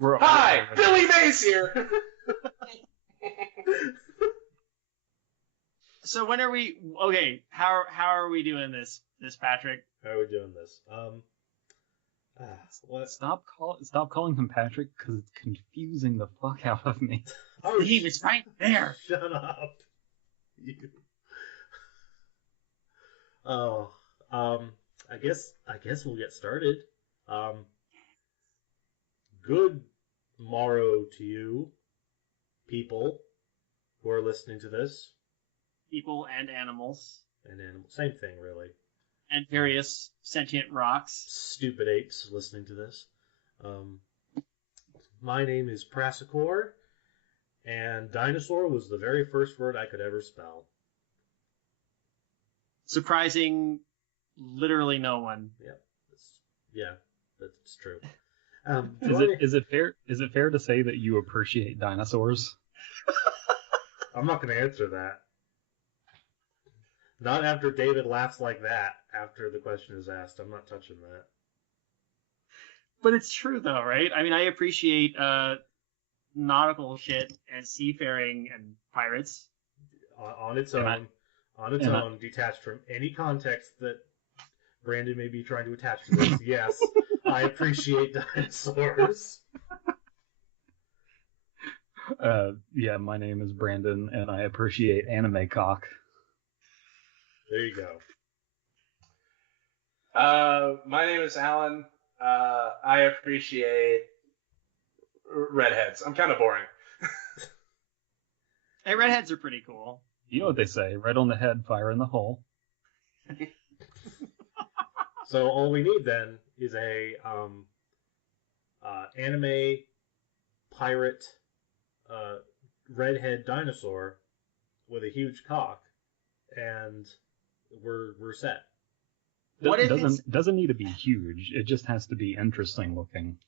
Hi, Billy Mays here. So when are we? Okay, how are we doing this, Patrick? How are we doing this? What? Stop calling him Patrick because it's confusing the fuck out of me. Oh, Steve is right there. Shut up. You. Oh, I guess we'll get started. Good morrow to you, people who are listening to this. People and animals. And animals, same thing, really. And various sentient rocks. Stupid apes listening to this. My name is Prasicor, and dinosaur was the very first word I could ever spell. Surprising literally no one. Yeah, that's true. Is it fair to say that you appreciate dinosaurs? I'm not going to answer that. Not after David laughs like that after the question is asked. I'm not touching that. But it's true though, right? I mean, I appreciate nautical shit and seafaring and pirates. On its own, detached from any context that Brandon may be trying to attach to this. Yes, I appreciate dinosaurs. Yeah, my name is Brandon, and I appreciate anime cock. There you go. My name is Alan. I appreciate redheads. I'm kind of boring. Hey, redheads are pretty cool. You know what they say, right on the head, fire in the hole. So all we need then is a anime pirate redhead dinosaur with a huge cock, and we're set. Doesn't need to be huge. It just has to be interesting looking.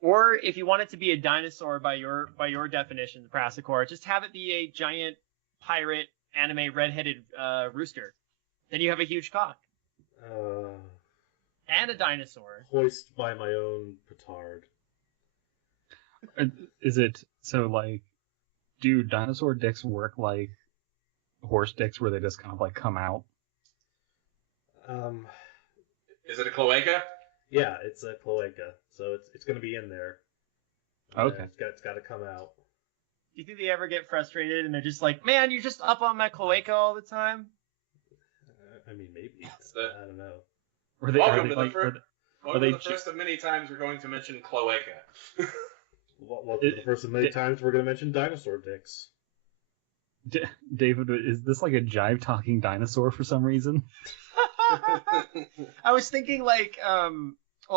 Or if you want it to be a dinosaur by your definition, Prasicor, just have it be a giant pirate anime redheaded rooster. Then you have a huge cock. And a dinosaur. Hoist by my own petard. Is it so like? Do dinosaur dicks work like horse dicks, where they just kind of like come out? Is it a cloaca? Yeah, it's a cloaca, so it's going to be in there. Okay. It's got to come out. Do you think they ever get frustrated and they're just like, man, you're just up on my cloaca all the time? I mean, maybe. I don't know. Welcome to the first of many times we're going to mention cloaca. Welcome to the first of many times we're going to mention dinosaur dicks. David, is this like a jive-talking dinosaur for some reason? I was thinking like, I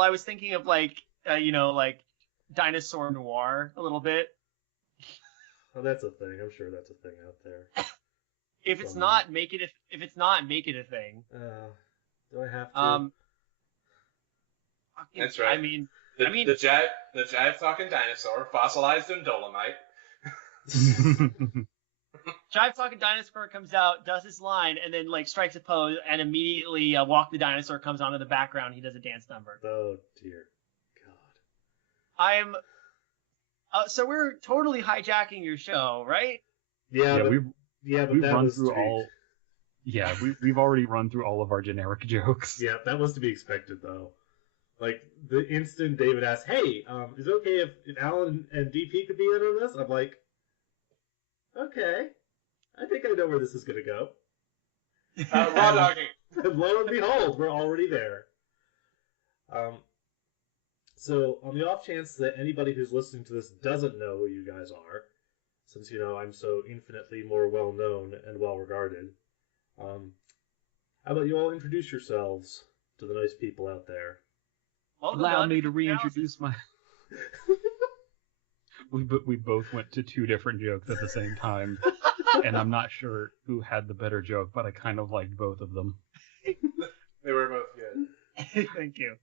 was thinking of like, like dinosaur noir a little bit. Oh, that's a thing. I'm sure that's a thing out there. If it's not, make it a thing. Do I have to? That's right. I mean, the jive talking dinosaur fossilized in dolomite. Jive Talking Dinosaur comes out, does his line, and then like strikes a pose, and immediately Walk the Dinosaur comes onto the background. He does a dance number. Oh dear God! I'm. So we're totally hijacking your show, right? Yeah, but we've that run was through all. Yeah, we've already run through all of our generic jokes. Yeah, that was to be expected though. Like the instant David asked, "Hey, is it okay if Alan and DP could be in on this?" I'm like, "Okay, I think I know where this is gonna go." Raw dogging. And lo and behold, we're already there. So on the off chance that anybody who's listening to this doesn't know who you guys are, since I'm so infinitely more well known and well regarded, how about you all introduce yourselves to the nice people out there? Allow me to reintroduce my. We both went to two different jokes at the same time, and I'm not sure who had the better joke, but I kind of liked both of them. They were both good. Thank you.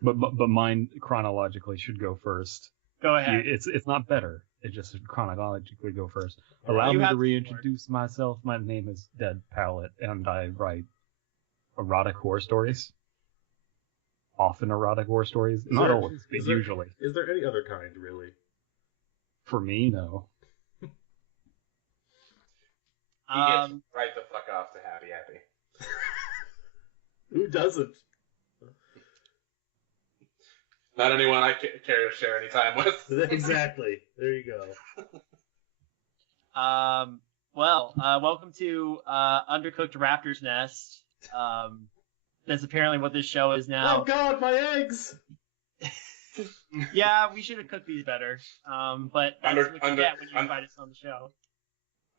But mine chronologically should go first. Go ahead. It's not better. It just should chronologically go first. Allow me to reintroduce myself. My name is Dead Palette, and I write erotic horror stories. often erotic war stories. Not always, but usually. Is there any other kind, really? For me, no. He gets right the fuck off to Happy Happy. Who doesn't? Not anyone I care to share any time with. Exactly. There you go. Well, welcome to Undercooked Raptor's Nest. That's apparently what this show is now. Oh God, my eggs! Yeah, we should have cooked these better. But that's what you get when you invite us on the show.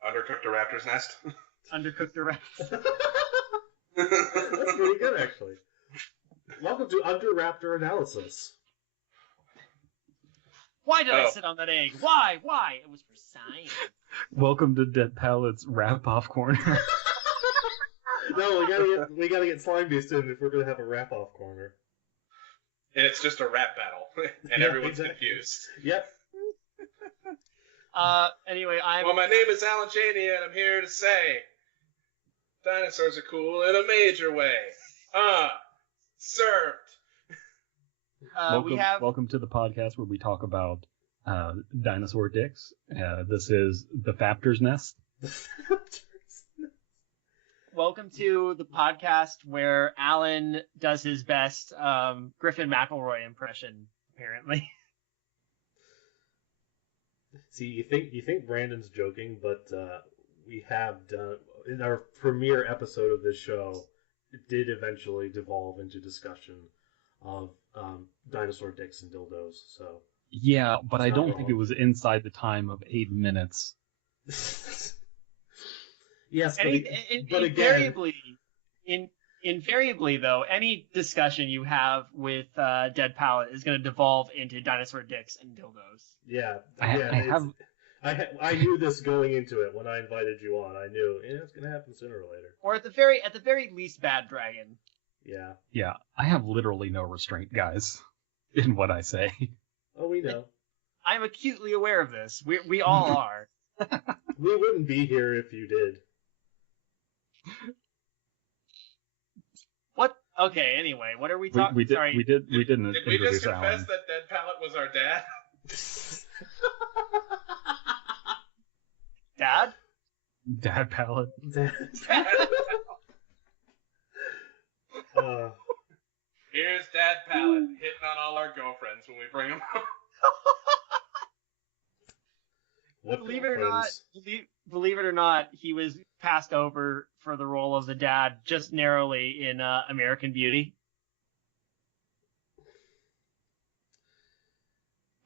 Undercooked a raptor's nest. Undercooked a raptor. That's pretty good, actually. Welcome to Under Raptor Analysis. Why did I sit on that egg? Why? It was for science. Welcome to Dead Pallet's Wrap-Off Corner. No, we gotta get Slime Beast in if we're gonna have a wrap-off corner. And it's just a rap battle, and everyone's confused. Yep. Anyway, Well, my name is Alan Chaney, and I'm here to say dinosaurs are cool in a major way. Served. Welcome to the podcast where we talk about dinosaur dicks. This is the Raptor's Nest. Welcome to the podcast where Alan does his best Griffin McElroy impression, apparently. See, you think Brandon's joking, but we have done in our premiere episode of this show. It did eventually devolve into discussion of dinosaur dicks and dildos. So yeah, but I don't think it was inside the time of 8 minutes. Yes, but invariably, though, any discussion you have with Dead Palette is going to devolve into dinosaur dicks and dildos. Yeah, I knew this going into it when I invited you on. I knew it's going to happen sooner or later. Or at the very least, Bad Dragon. Yeah. Yeah, I have literally no restraint, guys, in what I say. Oh, we know. I'm acutely aware of this. We all are. We wouldn't be here if you did. What? Okay. Anyway, what are we talking? Sorry. We didn't Did we just confess Alan. that Dead Palette was our dad? Dad? Dad Palette. Here's Dad Palette hitting on all our girlfriends when we bring them home. Believe it or not, he was passed over for the role of the dad just narrowly in American Beauty.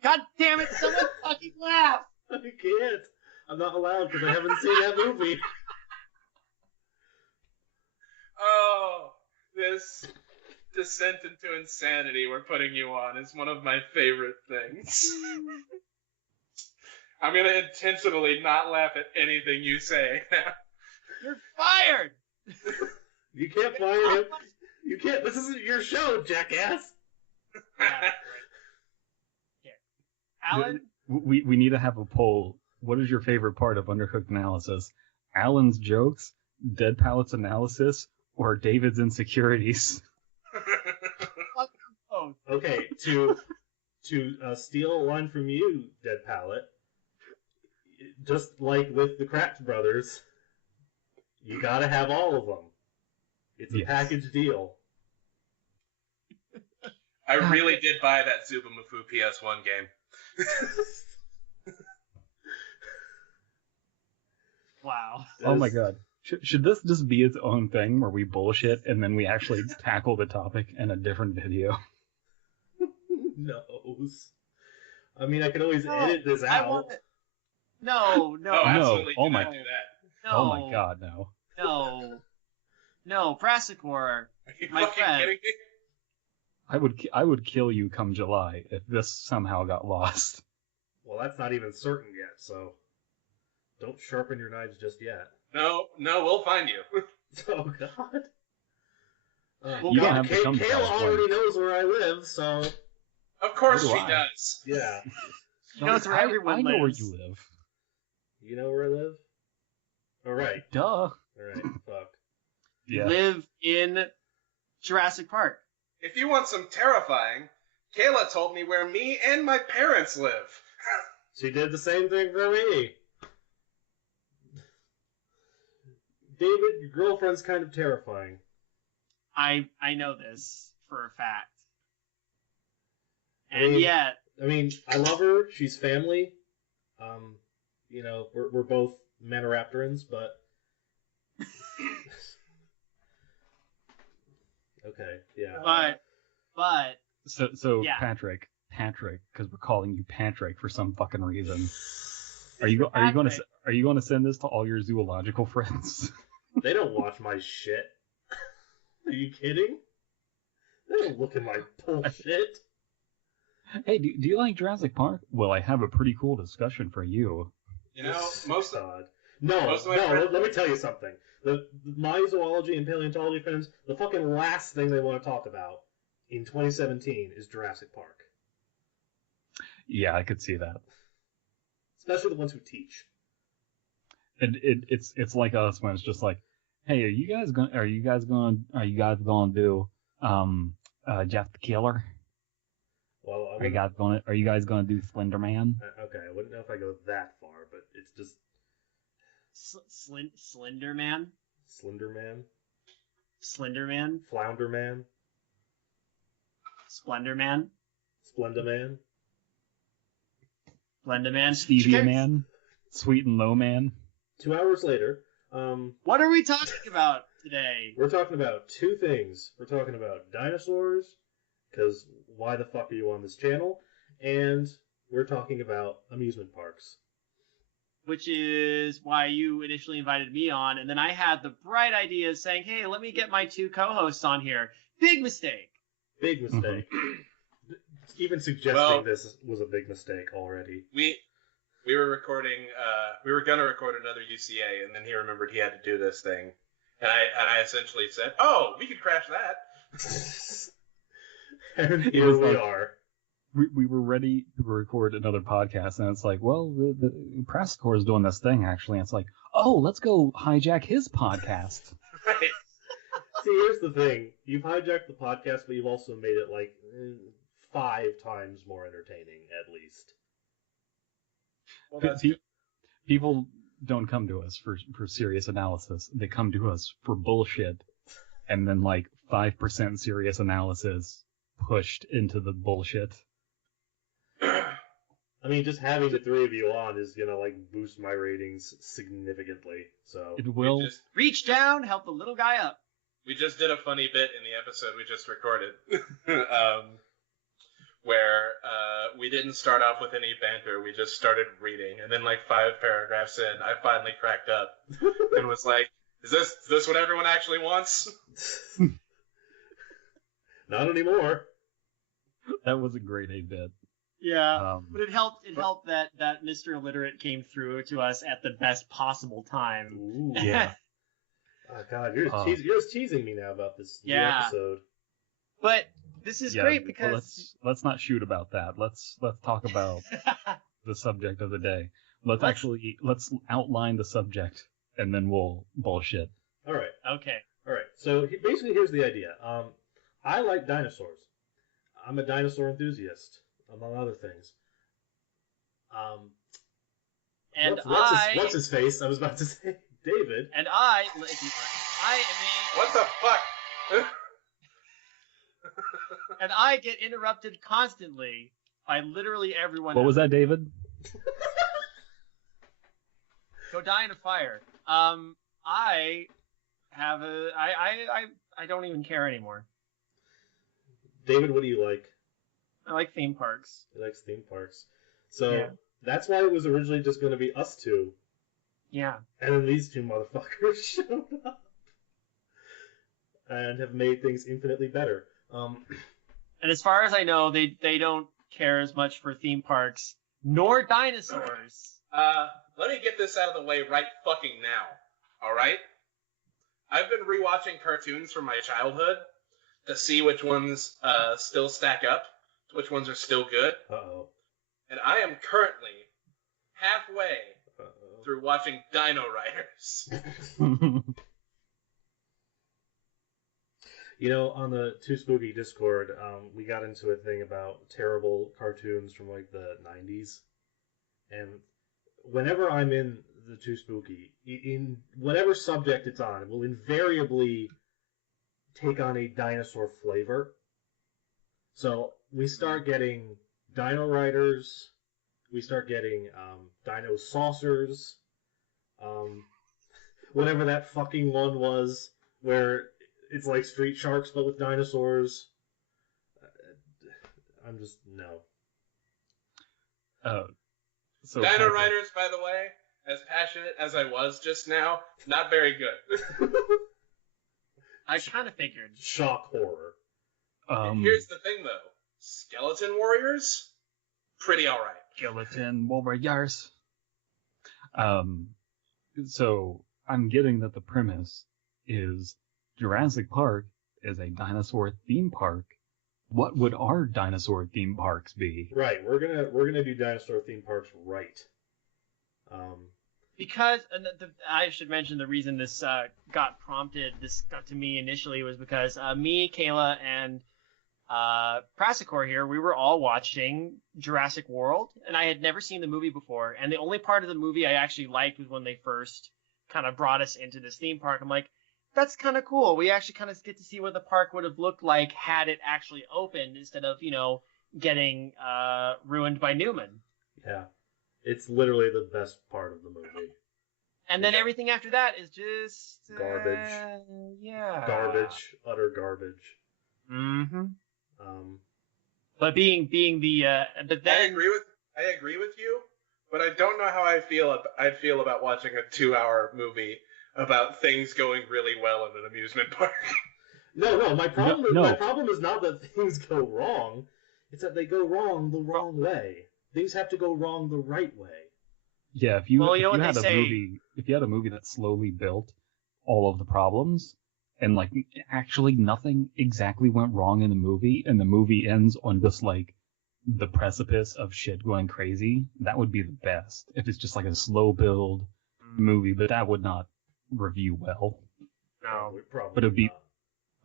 God damn it! Someone fucking laugh! I can't. I'm not allowed because I haven't seen that movie. Oh, this descent into insanity we're putting you on is one of my favorite things. I'm going to intentionally not laugh at anything you say now. You're fired! You can't fire him. You can't. This isn't your show, jackass. Here. Alan? We need to have a poll. What is your favorite part of Undercooked Analysis? Alan's jokes, Dead Pallet's analysis, or David's insecurities? Okay, to steal a line from you, Dead Palette, just like with the Kratz brothers, you gotta have all of them. It's a package deal. I really did buy that Zubumafu PS1 game. Wow. Oh my god. Should this just be its own thing where we bullshit and then we actually tackle the topic in a different video? Knows. I mean, I could always edit this out. No. Oh, absolutely. Oh my. Do that. No. Oh my god, no. No, Brassicor, Are you my fucking friend. kidding me? I would kill you come July if this somehow got lost. Well, that's not even certain yet, so don't sharpen your knives just yet. No, we'll find you. Oh God. You don't have to come to Kale California. already knows where I live, so Of course So do she I. does. yeah. She knows where everyone I know where lives. you live. You know where I live? All right. Duh. All right. Fuck. You Yeah. live in Jurassic Park. If you want some terrifying, Kayla told me where me and my parents live. She did the same thing for me. David, your girlfriend's kind of terrifying. I know this for a fact. I And mean- yet, I mean, I love her. She's family. You know, we're both Maniraptorans, but okay, yeah. but So Yeah. Patrick, because we're calling you Patrick for some fucking reason. Are Mr. you going Patrick. to send this to all your zoological friends? They don't watch my shit. Are you kidding? They don't look at my bullshit. Hey, do you like Jurassic Park? Well, I have a pretty cool discussion for you. You know, most of God. No, most of my friends- let me tell you something. My zoology and paleontology friends, the fucking last thing they want to talk about in 2017 is Jurassic Park. Yeah, I could see that. Especially the ones who teach. And it's like us when it's just like, hey, are you guys gonna do Jeff the Killer? Well, I Are you wouldn't, guys gonna do Slender Man? okay, I wouldn't know if I go that far, but it's just Slender Man, Slender Man, Slender Man, Flounder Man, Splendor Man, Splenda Man. Splenda Man, Stevia Man, Sweet and Low Man. 2 hours later, What are we talking about today? we're talking about two things. We're talking about dinosaurs, because why the fuck are you on this channel? And we're talking about amusement parks. Which is why you initially invited me on, and then I had the bright idea of saying, hey, let me get my two co-hosts on here. Big mistake. Big mistake. Even suggesting Well- this was a big mistake already. we were recording. We were gonna record another UCA, and then he remembered he had to do this thing, and I essentially said, "Oh, we could crash that." And It here was we like- are. We were ready to record another podcast, and it's like, well, the press corps is doing this thing actually. And it's like, oh, let's go hijack his podcast. Right. See, here's the thing. You've hijacked the podcast, but you've also made it like 5 times more entertaining, at least. Well, that's Pe- People don't come to us for serious analysis. They come to us for bullshit, and then like 5% serious analysis pushed into the bullshit. I mean, just having the three of you on is gonna like boost my ratings significantly. So It will. Reach down, help the little guy up. We just did a funny bit in the episode we just recorded, where we didn't start off with any banter. We just started reading, and then like 5 paragraphs in, I finally cracked up and was like, "Is this what everyone actually wants?" not anymore. That was a great A bit. Yeah. But it helped that Mr. Illiterate came through to us at the best possible time. Ooh. Yeah. Oh God, you're just teasing me now about this new Yeah. episode. But this is Yeah, great well, because let's not shoot about that. Let's talk about the subject of the day. Let's outline the subject, and then we'll bullshit. All right. okay. All right. So basically, here's the idea. I like dinosaurs. I'm a dinosaur enthusiast, among other things. And What's his face? I was about to say David. And I am a What the fuck? and I get interrupted constantly by literally everyone. What was that, David? Go die in a fire. I have I don't even care anymore. David, what do you like? I like theme parks. He likes theme parks. So Yeah. that's why it was originally just going to be us two. Yeah. And then these two motherfuckers showed up. And have made things infinitely better. And as far as I know, they don't care as much for theme parks nor dinosaurs. Let me get this out of the way right fucking now. All right? I've been rewatching cartoons from my childhood to see which ones still stack up, which ones are still good. Uh-oh. And I am currently halfway Uh-oh. through watching Dino Riders. You know, on the Too Spooky Discord, we got into a thing about terrible cartoons from like the 90s. And whenever I'm in the Too Spooky, in whatever subject it's on, it will invariably take on a dinosaur flavor. So we start getting Dino Riders, we start getting Dino Saucers, whatever that fucking one was, where it's like Street Sharks but with dinosaurs. I'm just, no. So Dino Patrick, Riders, by the way, as passionate as I was just now, not very good. I kind of figured. Shock horror. Here's the thing, though. Skeleton Warriors? Pretty alright. Skeleton Warriors. So I'm getting that the premise is Jurassic Park is a dinosaur theme park. What would our dinosaur theme parks be? Right, we're gonna do dinosaur theme parks right. Because I should mention the reason this got to me initially was because me, Kayla, and Prasicor here, we were all watching Jurassic World, and I had never seen the movie before. And the only part of the movie I actually liked was when they first kind of brought us into this theme park. I'm like, that's kind of cool. We actually kind of get to see what the park would have looked like had it actually opened instead of, getting ruined by Newman. Yeah. It's literally the best part of the movie. And then everything after that is just... Garbage. Yeah. Garbage. Utter garbage. Mm-hmm. But being the... but then... I agree with you, but I don't know how I'd feel about watching a 2-hour movie about things going really well in an amusement park. No, my problem No. my problem is not that things go wrong. It's that they go wrong the wrong way. Things have to go wrong the right way. Yeah, if you had a movie that slowly built all of the problems and like actually nothing exactly went wrong in the movie and the movie ends on just like the precipice of shit going crazy, that would be the best. If it's just like a slow build movie, but that would not review well. No. Probably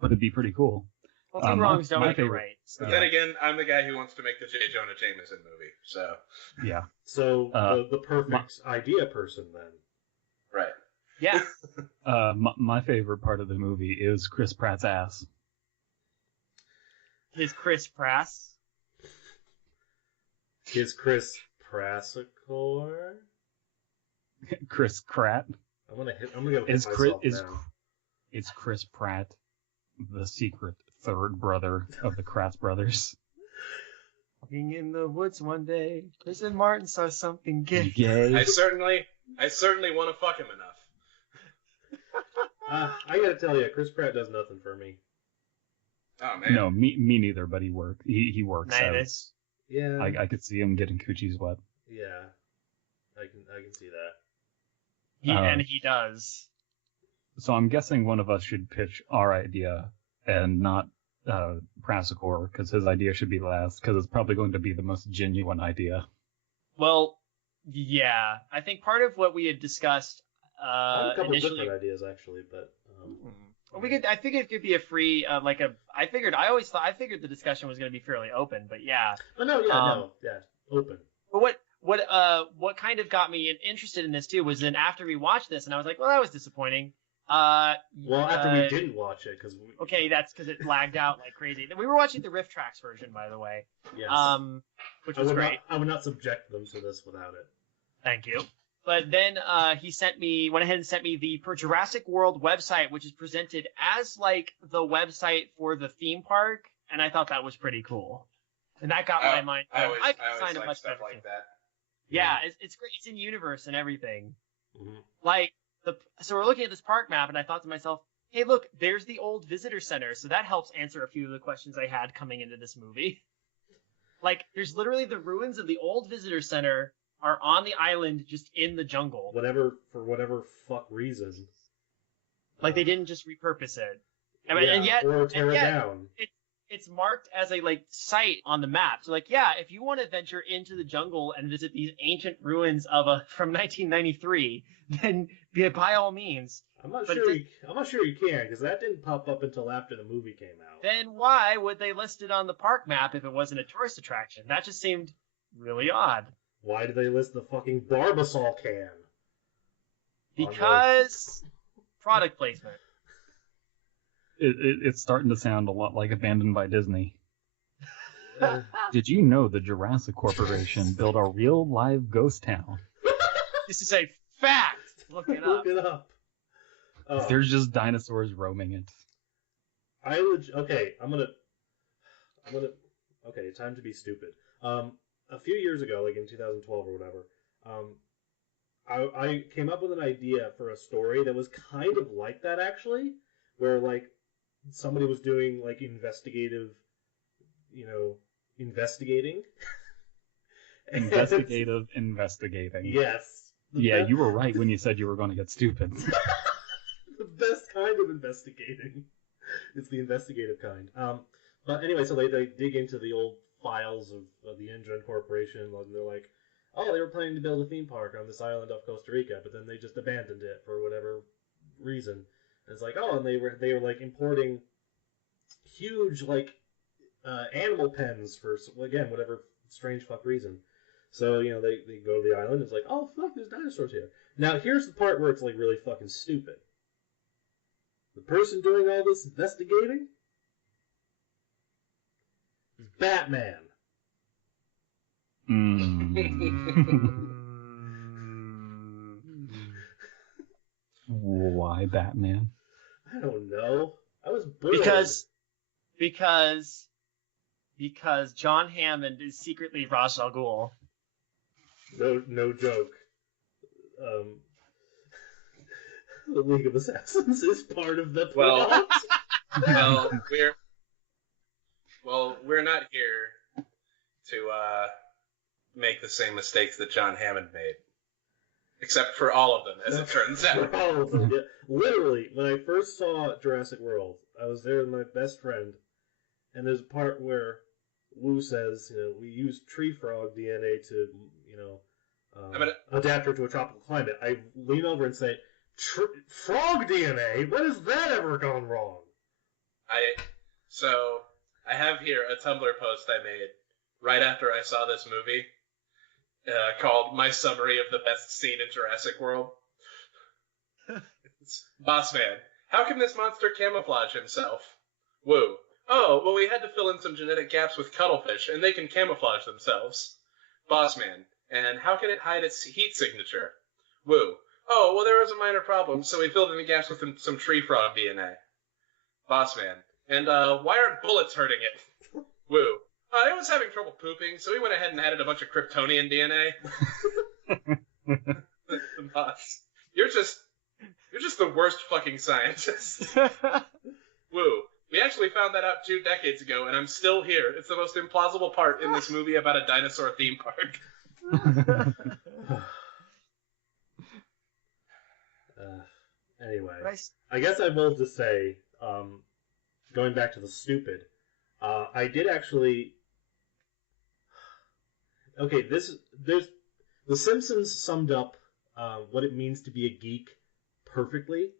But it'd be pretty cool. Well, two wrongs don't my make it favorite- right. But then again, I'm the guy who wants to make the J. Jonah Jameson movie, so... Yeah. So, the perfect idea person, then. Right. Yeah. My favorite part of the movie is Chris Pratt's ass. His Chris Prass. Is Chris Prasicor? Chris Pratt. I'm gonna go hit Is myself now. Is Chris Pratt the secret third brother of the Kratz brothers? Walking in the woods one day, Chris and Martin saw something gay. Gay. I certainly want to fuck him enough. I gotta tell you, Chris Pratt does nothing for me. Oh, man. No, me neither. But he works out. Nice. Yeah. I could see him getting coochies wet. Yeah. I can see that. And he does. So I'm guessing one of us should pitch our idea and not Prasicor, because his idea should be last, because it's probably going to be the most genuine idea. Well, yeah. I think part of what we had discussed I have a couple initially. different ideas actually, but Well, I figured it could be a free, I figured the discussion was going to be fairly open, but yeah. But open. But what kind of got me interested in this too was then after we watched this, and I was like, well, that was disappointing. After we didn't watch it, because okay, that's because it lagged out like crazy. We were watching the Rift Tracks version, by the way. Yes. Which was great. I would not subject them to this without it. Thank you. But then he went ahead and sent me the Jurassic World website, which is presented as like the website for the theme park, and I thought that was pretty cool. And that got my mind. I always signed a like much stuff better like thing. that. Yeah, it's great. It's in universe and everything. Mm-hmm. Like so we're looking at this park map, and I thought to myself, hey, look, there's the old visitor center, so that helps answer a few of the questions I had coming into this movie. Like, there's literally the ruins of the old visitor center are on the island, just in the jungle. For whatever fuck reason. Like they didn't just repurpose it. And yet, or tear it down. it's marked as a like site on the map. So like, yeah, if you want to venture into the jungle and visit these ancient ruins from 1993, then by all means. I'm not sure you can, because that didn't pop up until after the movie came out. Then why would they list it on the park map if it wasn't a tourist attraction? That just seemed really odd. Why do they list the fucking Barbasol can? Because product placement. It's starting to sound a lot like Abandoned by Disney. Did you know the Jurassic Corporation built a real live ghost town? This is a fact. Look it up. Look it up. There's just dinosaurs roaming it. Okay, okay, time to be stupid. A few years ago, like in 2012 or whatever, I came up with an idea for a story that was kind of like that, actually, where like somebody was doing like investigating. Investigating. Yes. You were right when you said you were going to get stupid. The best kind of investigating. It's the investigative kind. But anyway, so they dig into the old files of the Engine Corporation, and they're like, oh, they were planning to build a theme park on this island off Costa Rica, but then they just abandoned it for whatever reason. And it's like, oh, and they were like importing huge like animal pens for, again, whatever strange fuck reason. So, they go to the island, it's like, oh fuck, there's dinosaurs here. Now here's the part where it's like really fucking stupid. The person doing all this investigating is Batman. Why Batman? I don't know. I was bored. Because John Hammond is secretly Ra's al Ghul. No joke. The League of Assassins is part of the plot. We're not here to make the same mistakes that John Hammond made. Except for all of them, as it turns out. For all of them, yeah. Literally, when I first saw Jurassic World, I was there with my best friend, and there's a part where Wu says, we use tree frog DNA to, adapt her to a tropical climate. I lean over and say, frog DNA? When has that ever gone wrong? So, I have here a Tumblr post I made right after I saw this movie, called My Summary of the Best Scene in Jurassic World. Boss man, how can this monster camouflage himself? Woo. Oh, well, we had to fill in some genetic gaps with cuttlefish, and they can camouflage themselves. Boss man, and how can it hide its heat signature? Woo. Oh, well, there was a minor problem, so we filled in the gaps with some tree frog DNA. Boss man, and why aren't bullets hurting it? Woo. It was having trouble pooping, so we went ahead and added a bunch of Kryptonian DNA. Boss, you're just the worst fucking scientist. Woo. We actually found that out 2 decades ago, and I'm still here. It's the most implausible part in this movie about a dinosaur theme park. Anyway, I guess I will just say, going back to the stupid, I did actually. Okay, The Simpsons summed up what it means to be a geek perfectly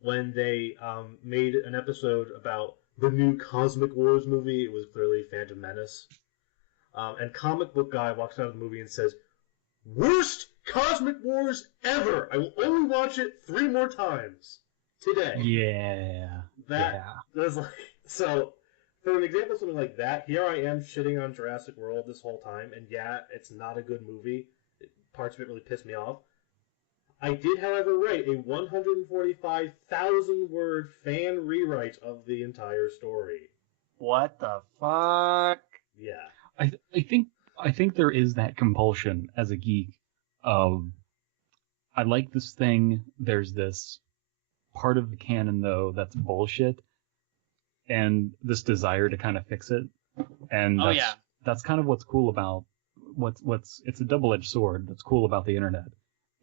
when they made an episode about the new Cosmic Wars movie. It was clearly Phantom Menace. And Comic Book Guy walks out of the movie and says, "Worst Cosmic Wars ever! I will only watch it 3 more times today." Yeah. That's like, so, for an example of something like that, here I am shitting on Jurassic World this whole time, and yeah, it's not a good movie. Parts of it really pissed me off. I did, however, write a 145,000-word fan rewrite of the entire story. What the fuck? Yeah. I think there is that compulsion as a geek of, I like this thing, there's this part of the canon, though, that's bullshit, and this desire to kind of fix it. And that's kind of what's cool about, it's a double-edged sword that's cool about the internet,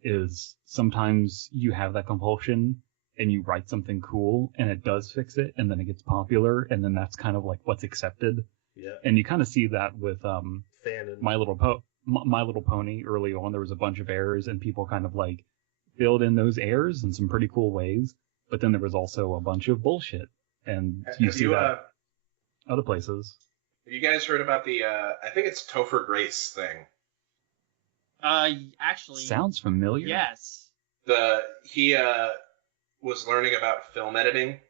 is sometimes you have that compulsion, and you write something cool and it does fix it, and then it gets popular, and then that's kind of like what's accepted. Yeah. And you kind of see that with Fanon. My Little Pony early on. There was a bunch of errors, and people kind of like filled in those errors in some pretty cool ways. But then there was also a bunch of bullshit, and you see that other places. Have you guys heard about the, I think it's Topher Grace thing? Actually. Sounds familiar. Yes. He was learning about film editing.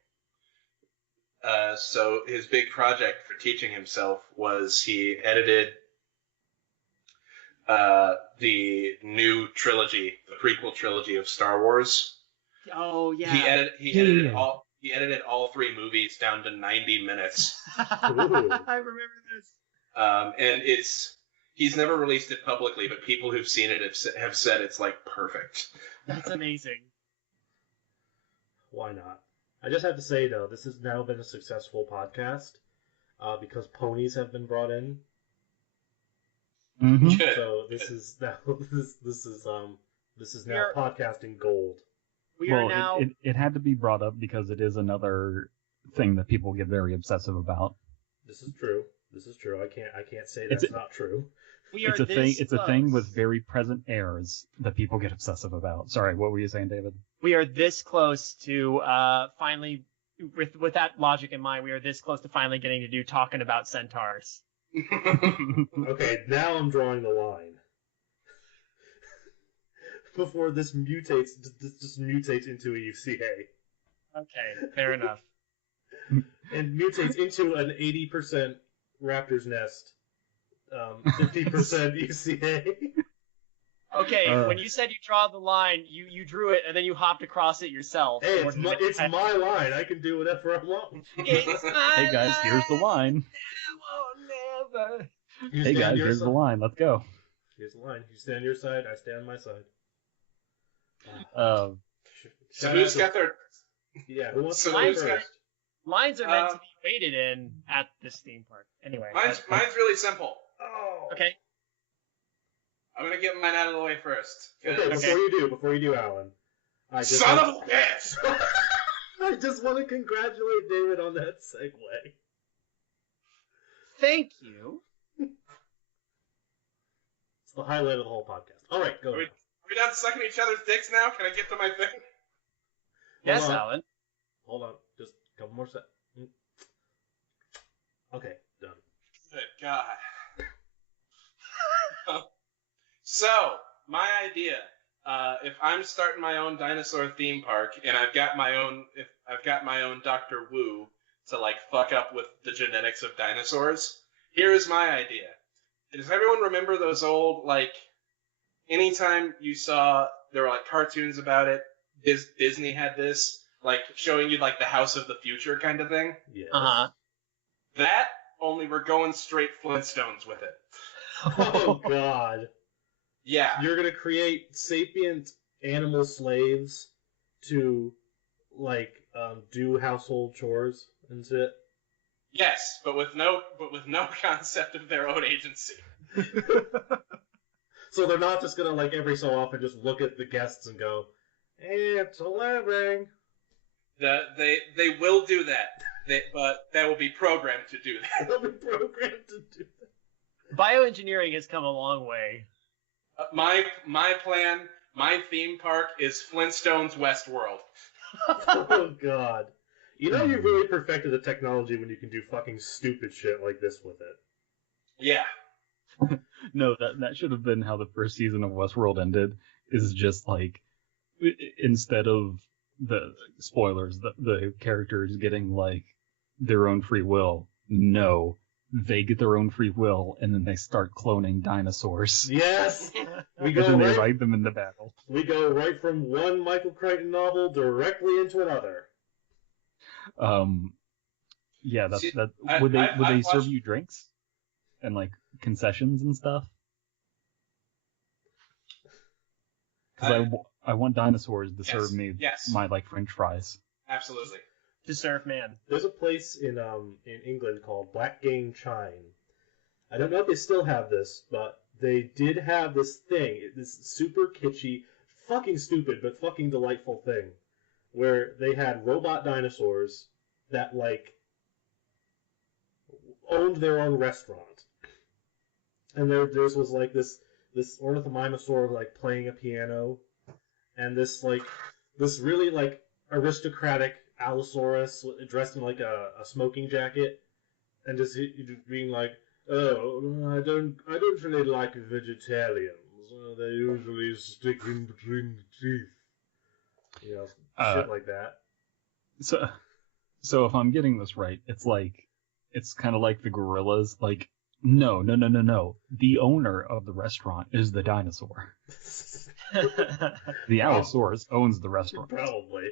So his big project for teaching himself was he edited the new trilogy, the prequel trilogy of Star Wars. Oh yeah. He edited all 3 movies down to 90 minutes. I remember this. And he's never released it publicly, but people who've seen it have said it's like perfect. That's amazing. Why not? I just have to say though, this has now been a successful podcast because ponies have been brought in. Mm-hmm. So this is now podcasting gold. It had to be brought up because it is another thing that people get very obsessive about. This is true. I can't say that's not true. It's a thing with very present errors that people get obsessive about. Sorry, what were you saying, David? We are this close to finally, with that logic in mind, we are this close to finally getting to do talking about centaurs. Okay, now I'm drawing the line. Before this mutates into a UCA. Okay, fair enough. And mutates into an 80% Raptor's nest, 50% UCA. Okay, when you said you draw the line, you drew it and then you hopped across it yourself. Hey, it's my line. I can do whatever I want. Hey guys, here's the line. Never. Hey guys, here's the line. Let's go. Here's the line. You stand on your side, I stand on my side. So who's got their... Yeah, who wants to go first? Lines are meant to be weighted in at this theme park. Anyway. Mine's really simple. Oh. Okay. I'm going to get mine out of the way first. Okay, before you do, Alan. Son of a bitch! I just want to congratulate David on that segue. Thank you. It's the highlight of the whole podcast. All right, go ahead. Are we done sucking each other's dicks now? Can I get to my thing? Yes, Alan. Hold on. Just a couple more seconds. Okay, done. Good God. So, my idea, if I'm starting my own dinosaur theme park and I've got my own Dr. Wu to like fuck up with the genetics of dinosaurs, here's my idea. Does everyone remember those old, like, anytime you saw, there were like cartoons about it, Disney had this, like showing you like the House of the Future kind of thing? Yes. Uh-huh. That, only we're going straight Flintstones with it. Oh, God. Yeah. You're going to create sapient animal slaves to, like, do household chores and shit? Yes, but with no concept of their own agency. So they're not just going to, like, every so often just look at the guests and go, it's a living. They will do that, but they will be programmed to do that. They'll be programmed to do that. Bioengineering has come a long way. My plan, my theme park is Flintstones Westworld. Oh, God. You know you've really perfected the technology when you can do fucking stupid shit like this with it. Yeah. No, that should have been how the first season of Westworld ended, is just like, instead of the spoilers, the characters getting like their own free will, no, they get their own free will and then they start cloning dinosaurs. Yes! And then they ride them into battle. We go right from one Michael Crichton novel directly into another. Yeah, See, that. I Would they watched... serve you drinks and like concessions and stuff? Because I want dinosaurs to serve me my like French fries. Absolutely. To serve man. There's a place in England called Blackgate Chine. I don't know if they still have this, but they did have this thing, this super kitschy, fucking stupid but fucking delightful thing, where they had robot dinosaurs that, like, owned their own restaurant. And theirs was, like, this ornithomimosaur, like, playing a piano, and this really, like, aristocratic Allosaurus dressed in, like, a smoking jacket, and just being like, oh, I don't really like vegetarians. They usually stick in between the teeth. You know, shit like that. So if I'm getting this right, it's kind of like the gorillas. Like, no. The owner of the restaurant is the dinosaur. The Allosaurus owns the restaurant. Probably.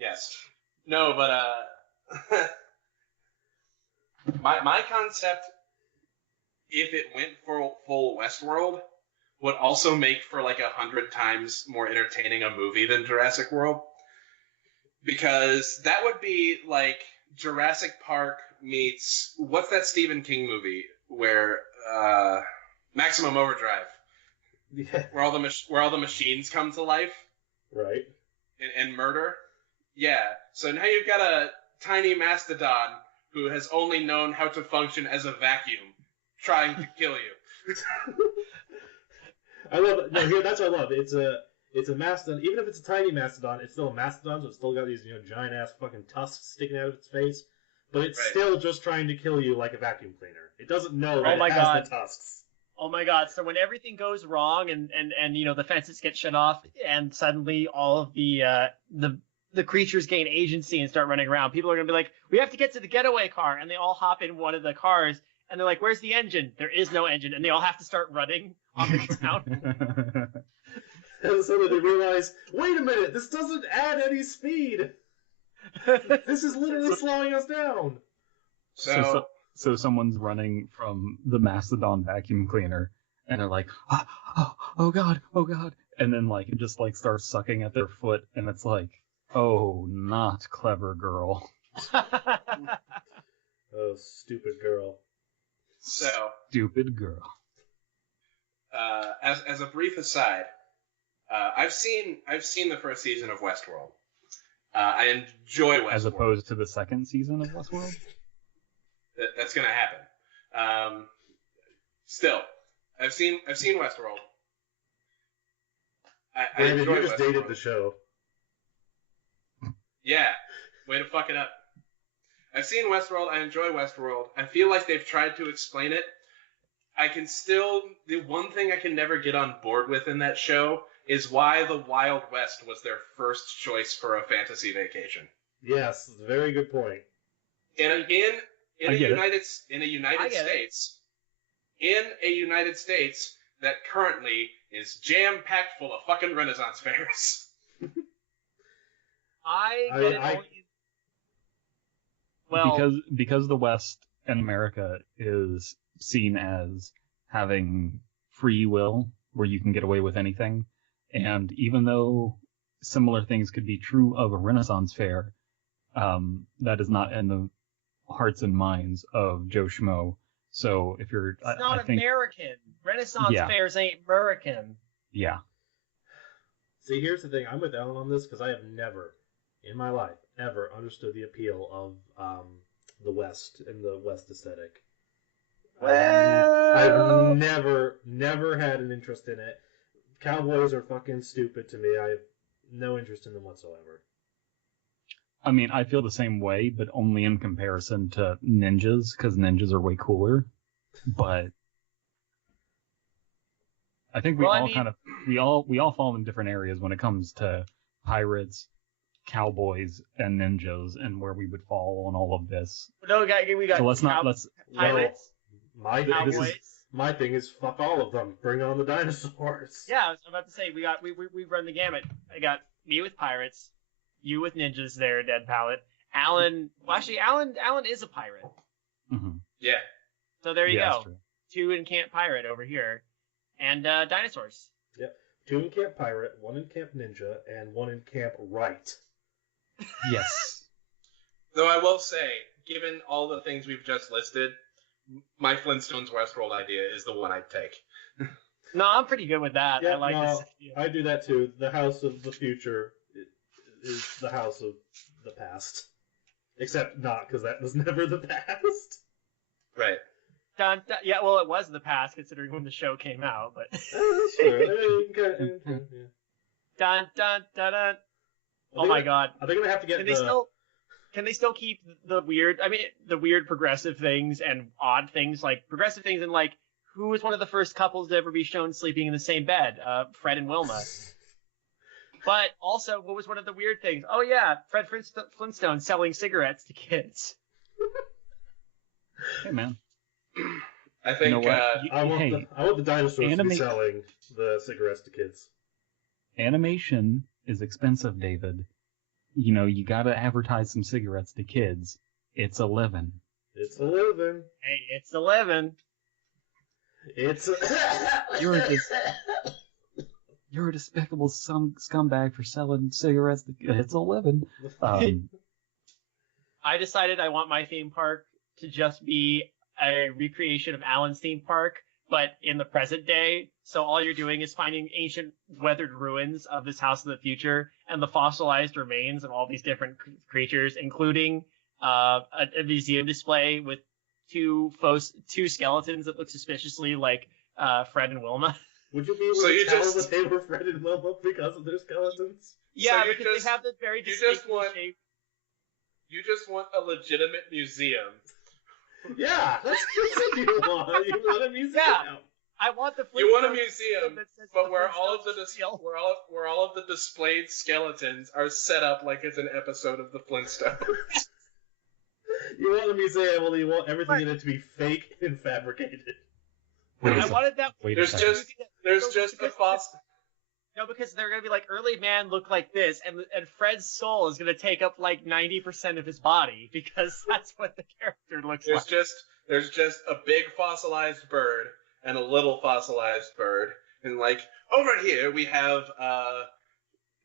Yes. No, but my concept, if it went for full Westworld, would also make for like 100 times more entertaining a movie than Jurassic World. Because that would be like Jurassic Park meets, what's that Stephen King movie where Maximum Overdrive, Yeah. where all the machines come to life, Right. and murder. Yeah. So now you've got a tiny mastodon who has only known how to function as a vacuum, trying to kill you. I love it. No, here, that's what I love. It's a mastodon. Even if it's a tiny mastodon, it's still a mastodon, so it's still got these, giant ass fucking tusks sticking out of its face. But it's still just trying to kill you like a vacuum cleaner. It doesn't know that it has the tusks. Oh my god, so when everything goes wrong and the fences get shut off and suddenly all of the creatures gain agency and start running around, people are going to be like, we have to get to the getaway car, and they all hop in one of the cars, and they're like, where's the engine? There is no engine, and they all have to start running on the ground. And suddenly they realize, wait a minute, this doesn't add any speed. This is literally slowing us down. So someone's running from the mastodon vacuum cleaner, and they're like, oh god, and then like it just like starts sucking at their foot, and it's like, oh, not clever girl. Oh, stupid girl. So stupid girl. As a brief aside, I've seen the first season of Westworld. I enjoy Westworld. As opposed to the second season of Westworld? That's gonna happen. Still, I've seen Westworld. I enjoy you just Westworld. dated the show. Yeah, way to fuck it up. I've seen Westworld. I enjoy Westworld. I feel like they've tried to explain it. The one thing I can never get on board with in that show is why the Wild West was their first choice for a fantasy vacation. Yes, very good point. In a United States that currently is jam-packed full of fucking Renaissance fairs. Because the West and America is seen as having free will, where you can get away with anything, and even though similar things could be true of a Renaissance fair, that is not in the hearts and minds of Joe Schmo. So if you're, it's not American. Renaissance fairs ain't American. Yeah. See, here's the thing. I'm with Ellen on this because I have never, in my life, ever understood the appeal of the West and the West aesthetic. Well, I've never had an interest in it. Cowboys are fucking stupid to me. I have no interest in them whatsoever. I mean, I feel the same way, but only in comparison to ninjas, because ninjas are way cooler. But I think we all fall in different areas when it comes to pirates, cowboys, and ninjas, and where we would fall on all of this. No, we got. So pirates. My thing is fuck all of them. Bring on the dinosaurs. Yeah, I was about to say we run the gamut. I got me with pirates, you with ninjas there, Dead Palette. Alan is a pirate. Mm-hmm. Yeah. So there you go. 2 in Camp Pirate over here, and dinosaurs. Yep. 2 in Camp Pirate, 1 in Camp Ninja, and 1 in Camp Right. Yes. Though I will say, given all the things we've just listed, my Flintstones Westworld idea is the one I'd take. No, I'm pretty good with that. Yeah, I like this. I do that too. The House of the Future is the house of the past. Except not, because that was never the past. Right. Dun, dun, yeah, well, it was the past considering when the show came out, but. Sure. Dun dun dun dun. Oh my god. Are they gonna have to get Can they still keep the weird? I mean, the weird progressive things and odd things, like progressive things, and like who was one of the first couples to ever be shown sleeping in the same bed? Fred and Wilma. But also, what was one of the weird things? Oh yeah, Fred Flintstone selling cigarettes to kids. Hey man. I think you know I want the dinosaurs to be selling the cigarettes to kids. Animation is expensive, David. You know, you gotta advertise some cigarettes to kids. It's 11. It's 11. Hey, it's 11. It's You're a despicable scumbag for selling cigarettes. It's 11. I decided I want my theme park to just be a recreation of Alan's theme park, but in the present day. So all you're doing is finding ancient weathered ruins of this house of the future and the fossilized remains of all these different creatures, including a museum display with two skeletons that look suspiciously like Fred and Wilma. Would you be able to tell that they were Fred and Wilma because of their skeletons? Yeah, so because they have this very distinct shape. You just want a legitimate museum. Yeah, that's what you want. You want a museum. Yeah, I want the. You want a museum, but where all of the displayed skeletons are set up like it's an episode of the Flintstones. You want a museum, well, you want everything in it to be fake and fabricated. I wanted that. There's just a fossil. No, because they're gonna be like, early man looked like this, and Fred's soul is gonna take up like 90% of his body because that's what the character looks like. There's just a big fossilized bird and a little fossilized bird, and like over here we have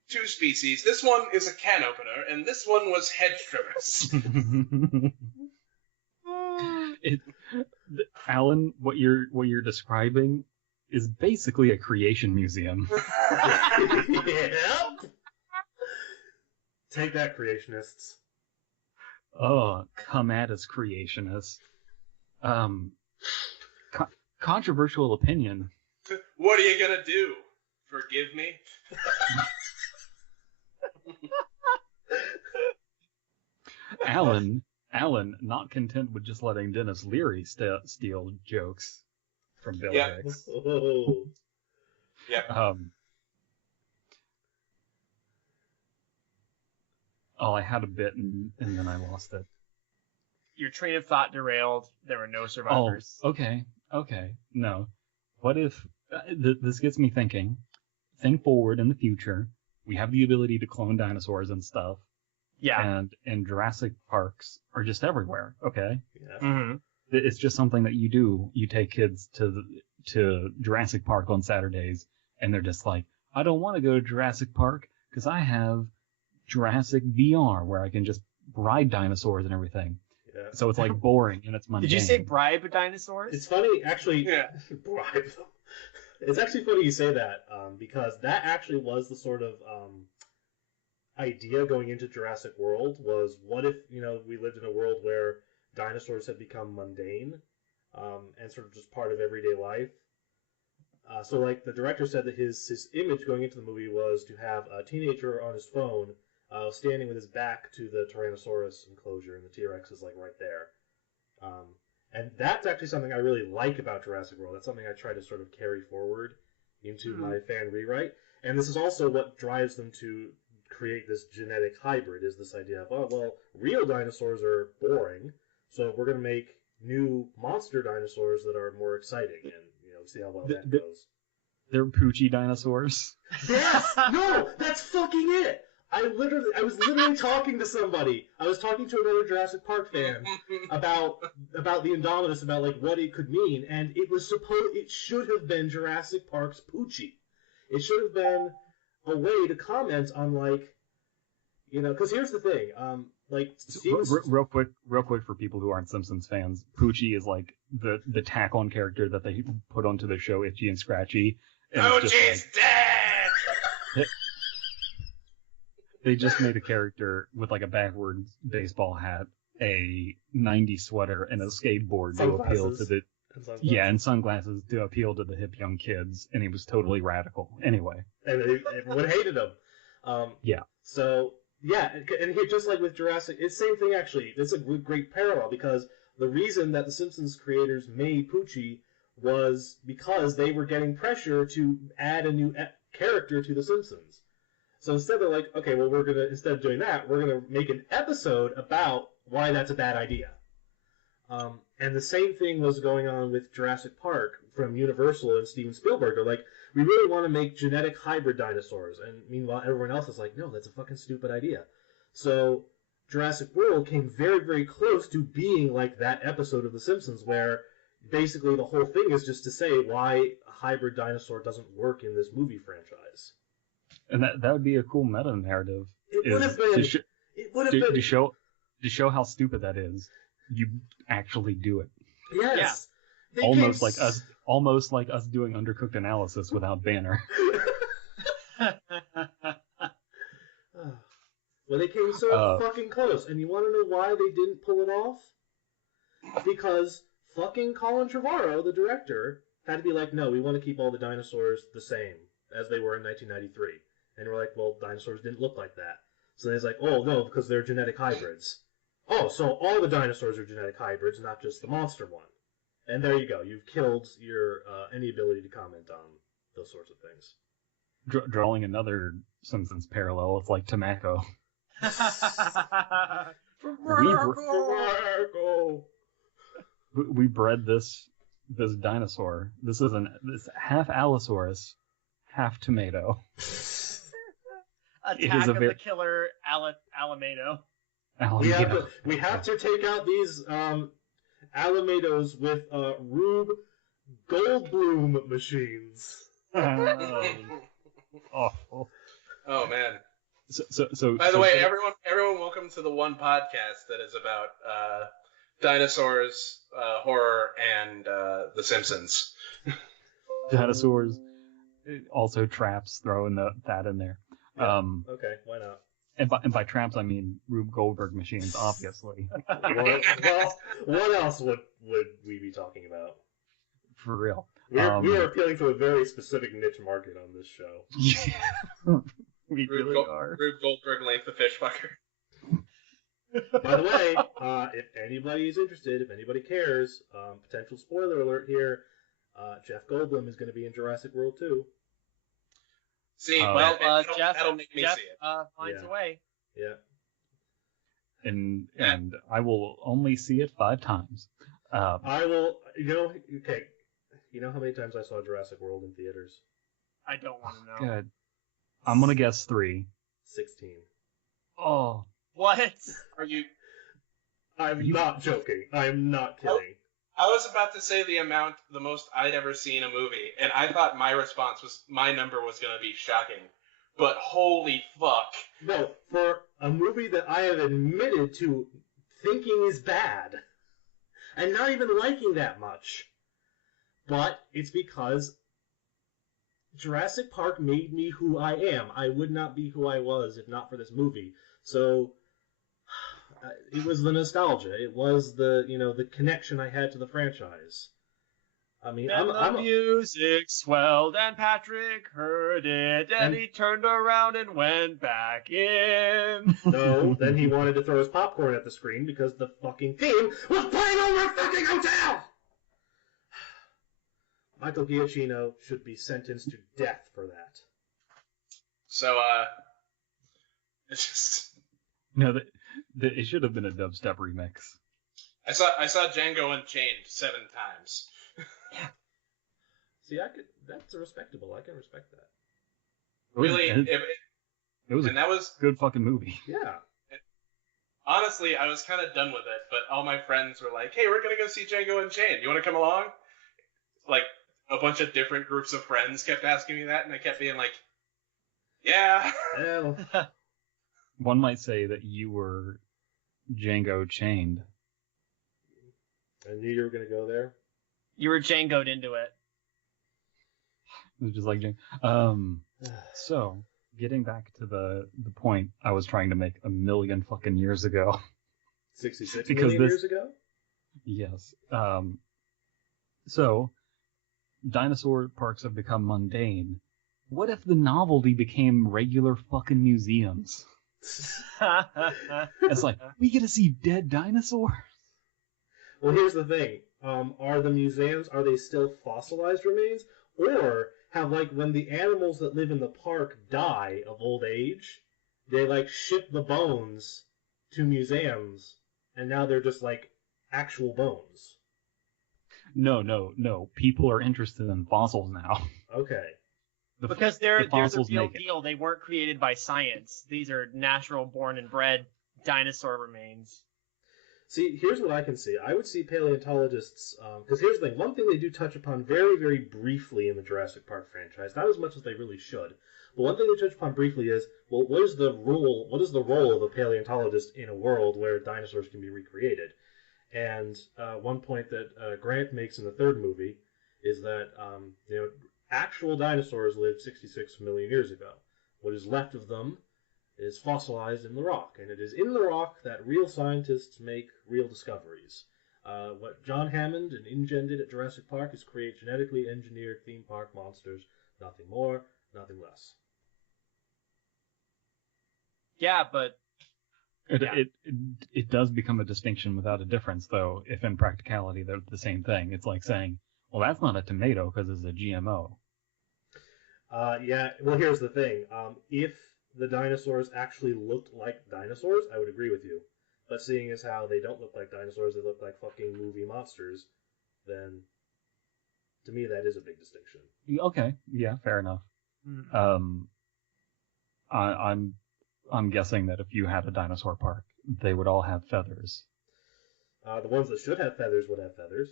two species. This one is a can opener, and this one was hedge trimmers. Alan, what you're describing is basically a creation museum. Yep. Take that, creationists. Oh, come at us, creationists. Controversial opinion. What are you gonna do? Forgive me? Alan, not content with just letting Dennis Leary steal jokes from Bill Hicks. Oh. Yeah. I had a bit and then I lost it. Your train of thought derailed. There were no survivors. Oh, okay. No. What if this gets me thinking? Think forward in the future. We have the ability to clone dinosaurs and stuff. Yeah. And Jurassic Parks are just everywhere. Okay. Yeah. Mm-hmm. It's just something that you do. You take kids to Jurassic Park on Saturdays, and they're just like, I don't want to go to Jurassic Park because I have Jurassic VR where I can just ride dinosaurs and everything. Yeah. So it's like boring and it's mundane. Did you say bribe dinosaurs? It's funny, actually. Yeah. Bribe them. It's actually funny you say that because that actually was the sort of idea going into Jurassic World was what if, we lived in a world where dinosaurs had become mundane and sort of just part of everyday life. So like the director said that his image going into the movie was to have a teenager on his phone standing with his back to the Tyrannosaurus enclosure, and the T-Rex is like right there. And that's actually something I really like about Jurassic World. That's something I try to sort of carry forward into my fan rewrite. And this is also what drives them to create this genetic hybrid, is this idea of, real dinosaurs are boring, so we're going to make new monster dinosaurs that are more exciting, and, see how well that goes. They're Poochie dinosaurs. Yes! No! That's fucking it! I was literally talking to somebody. I was talking to another Jurassic Park fan about the Indominus, about like what it could mean, and it should have been Jurassic Park's Poochie. It should have been a way to comment on because here's the thing, real quick for people who aren't Simpsons fans, Poochie is like the tack-on character that they put onto the show Itchy and Scratchy. And Poochie's dead. They just made a character with like a backwards baseball hat, a 90s sweater, and a skateboard to appeal to the and sunglasses to appeal to the hip young kids, and he was totally radical. Anyway, and everyone hated him. Yeah. So yeah, and here, just like with Jurassic, it's the same thing actually. It's a great parallel because the reason that the Simpsons creators made Poochie was because they were getting pressure to add a new character to the Simpsons. So instead they're like, okay, well instead of doing that, we're gonna make an episode about why that's a bad idea. And the same thing was going on with Jurassic Park from Universal and Steven Spielberg. They're like, we really want to make genetic hybrid dinosaurs. And meanwhile, everyone else is like, no, that's a fucking stupid idea. So Jurassic World came very, very close to being like that episode of The Simpsons where basically the whole thing is just to say why a hybrid dinosaur doesn't work in this movie franchise. And that would be a cool meta-narrative. It would have been. It would have been. To show how stupid that is, you actually do it. Yes. Yeah. Almost like us doing Undercooked analysis without Banner. Well, they came so fucking close, and you want to know why they didn't pull it off? Because fucking Colin Trevorrow, the director, had to be like, no, we want to keep all the dinosaurs the same as they were in 1993. And we're like, well, dinosaurs didn't look like that. So he's like, oh, no, because they're genetic hybrids. Oh, so all the dinosaurs are genetic hybrids, not just the monster one. And there you go. You've killed your any ability to comment on those sorts of things. Drawing another Simpsons parallel, it's like Tomako. We bred this dinosaur. This is this half Allosaurus, half tomato. Attack of the Killer Alamado. We have to take out these Alamados with Rube Goldblum machines. Awful. Oh man. So by the way, everyone, welcome to the one podcast that is about dinosaurs, horror, and The Simpsons. Dinosaurs, also traps. Throwing that in there. Yeah. Okay, why not? And by traps, I mean Rube Goldberg machines, obviously. Well, what else would we be talking about? For real. We are appealing to a very specific niche market on this show. Yeah. We really are. Rube Goldberg, length the fish fucker. By the way, if anybody is interested, if anybody cares, potential spoiler alert here, Jeff Goldblum is going to be in Jurassic World 2. See, Jeff, that'll make me Jeff, see it. Finds a way. Yeah. And I will only see it 5 times. I will, okay. You know how many times I saw Jurassic World in theaters? I don't want to know. Good. I'm going to guess 3. 16. Oh. What? Are you... I'm not joking. I'm not kidding. I was about to say the most I'd ever seen a movie, and I thought my number was going to be shocking. But holy fuck. No, for a movie that I have admitted to thinking is bad, and not even liking that much, but it's because Jurassic Park made me who I am. I would not be who I was if not for this movie. So it was the nostalgia. It was the connection I had to the franchise. I mean, the music swelled and Patrick heard it and he turned around and went back in. No, then he wanted to throw his popcorn at the screen because the fucking theme was playing over a fucking hotel! Michael Giacchino should be sentenced to death for that. So, it's just... No, it should have been a dubstep remix. I saw Django Unchained 7 times. Yeah. See, that's respectable. I can respect that. Really, it was that was a good fucking movie. Yeah. Honestly, I was kind of done with it, but all my friends were like, "Hey, we're gonna go see Django Unchained. You want to come along?" Like a bunch of different groups of friends kept asking me that, and I kept being like, "Yeah." Well. One might say that you were Django chained. I knew you were going to go there. You were Django'd into it. It was just like Django. So, getting back to the point I was trying to make a million fucking years ago. 66 million years ago? Yes. So, dinosaur parks have become mundane. What if the novelty became regular fucking museums? It's like, we get to see dead dinosaurs? Well, here's the thing. Are the museums, are they still fossilized remains? Or have, like, when the animals that live in the park die of old age, they, like, ship the bones to museums, and now they're just, like, actual bones? No. People are interested in fossils now. Okay. Because they're the real deal. They weren't created by science. These are natural, born and bred dinosaur remains. See, here's what I can see. I would see paleontologists, because here's the thing. One thing they do touch upon very, very briefly in the Jurassic Park franchise, not as much as they really should, but one thing they touch upon briefly is, well, what is the role of a paleontologist in a world where dinosaurs can be recreated? And one point that Grant makes in the third movie is that actual dinosaurs lived 66 million years ago. What is left of them is fossilized in the rock, and it is in the rock that real scientists make real discoveries. What John Hammond and InGen did at Jurassic Park is create genetically engineered theme park monsters. Nothing more, nothing less. Yeah, but... It does become a distinction without a difference, though, if in practicality they're the same thing. It's like saying, well, that's not a tomato because it's a GMO. Yeah, well, here's the thing. If the dinosaurs actually looked like dinosaurs, I would agree with you. But seeing as how they don't look like dinosaurs, they look like fucking movie monsters, then to me that is a big distinction. Okay, yeah, fair enough. Mm-hmm. I'm guessing that if you had a dinosaur park, they would all have feathers. The ones that should have feathers would have feathers.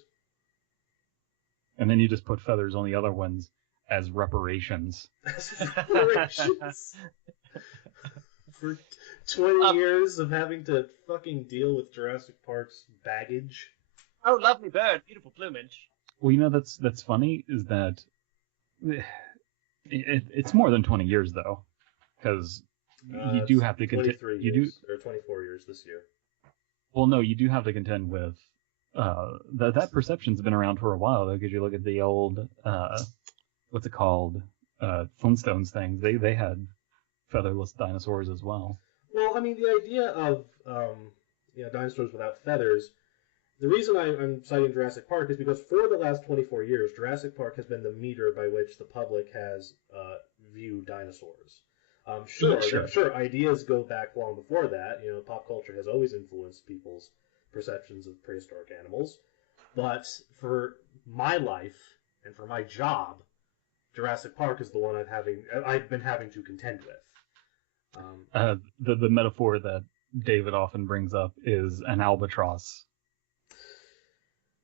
And then you just put feathers on the other ones as reparations. As reparations? For 20 years of having to fucking deal with Jurassic Park's baggage. Oh, lovely bird, beautiful plumage. Well, you know that's funny is that it's more than 20 years though, because you do have to contend. You do or 24 years this year. Well, no, you do have to contend with that perception's been around for a while though, because you look at the old what's it called Flintstones things. They had featherless dinosaurs as well. Well, I mean, the idea of dinosaurs without feathers. The reason I'm citing Jurassic Park is because for the last 24 years, Jurassic Park has been the meter by which the public has viewed dinosaurs. Sure, ideas go back long before that. You know, pop culture has always influenced people's perceptions of prehistoric animals. But for my life and for my job, Jurassic Park is the one I've been having to contend with. The metaphor that David often brings up is an albatross.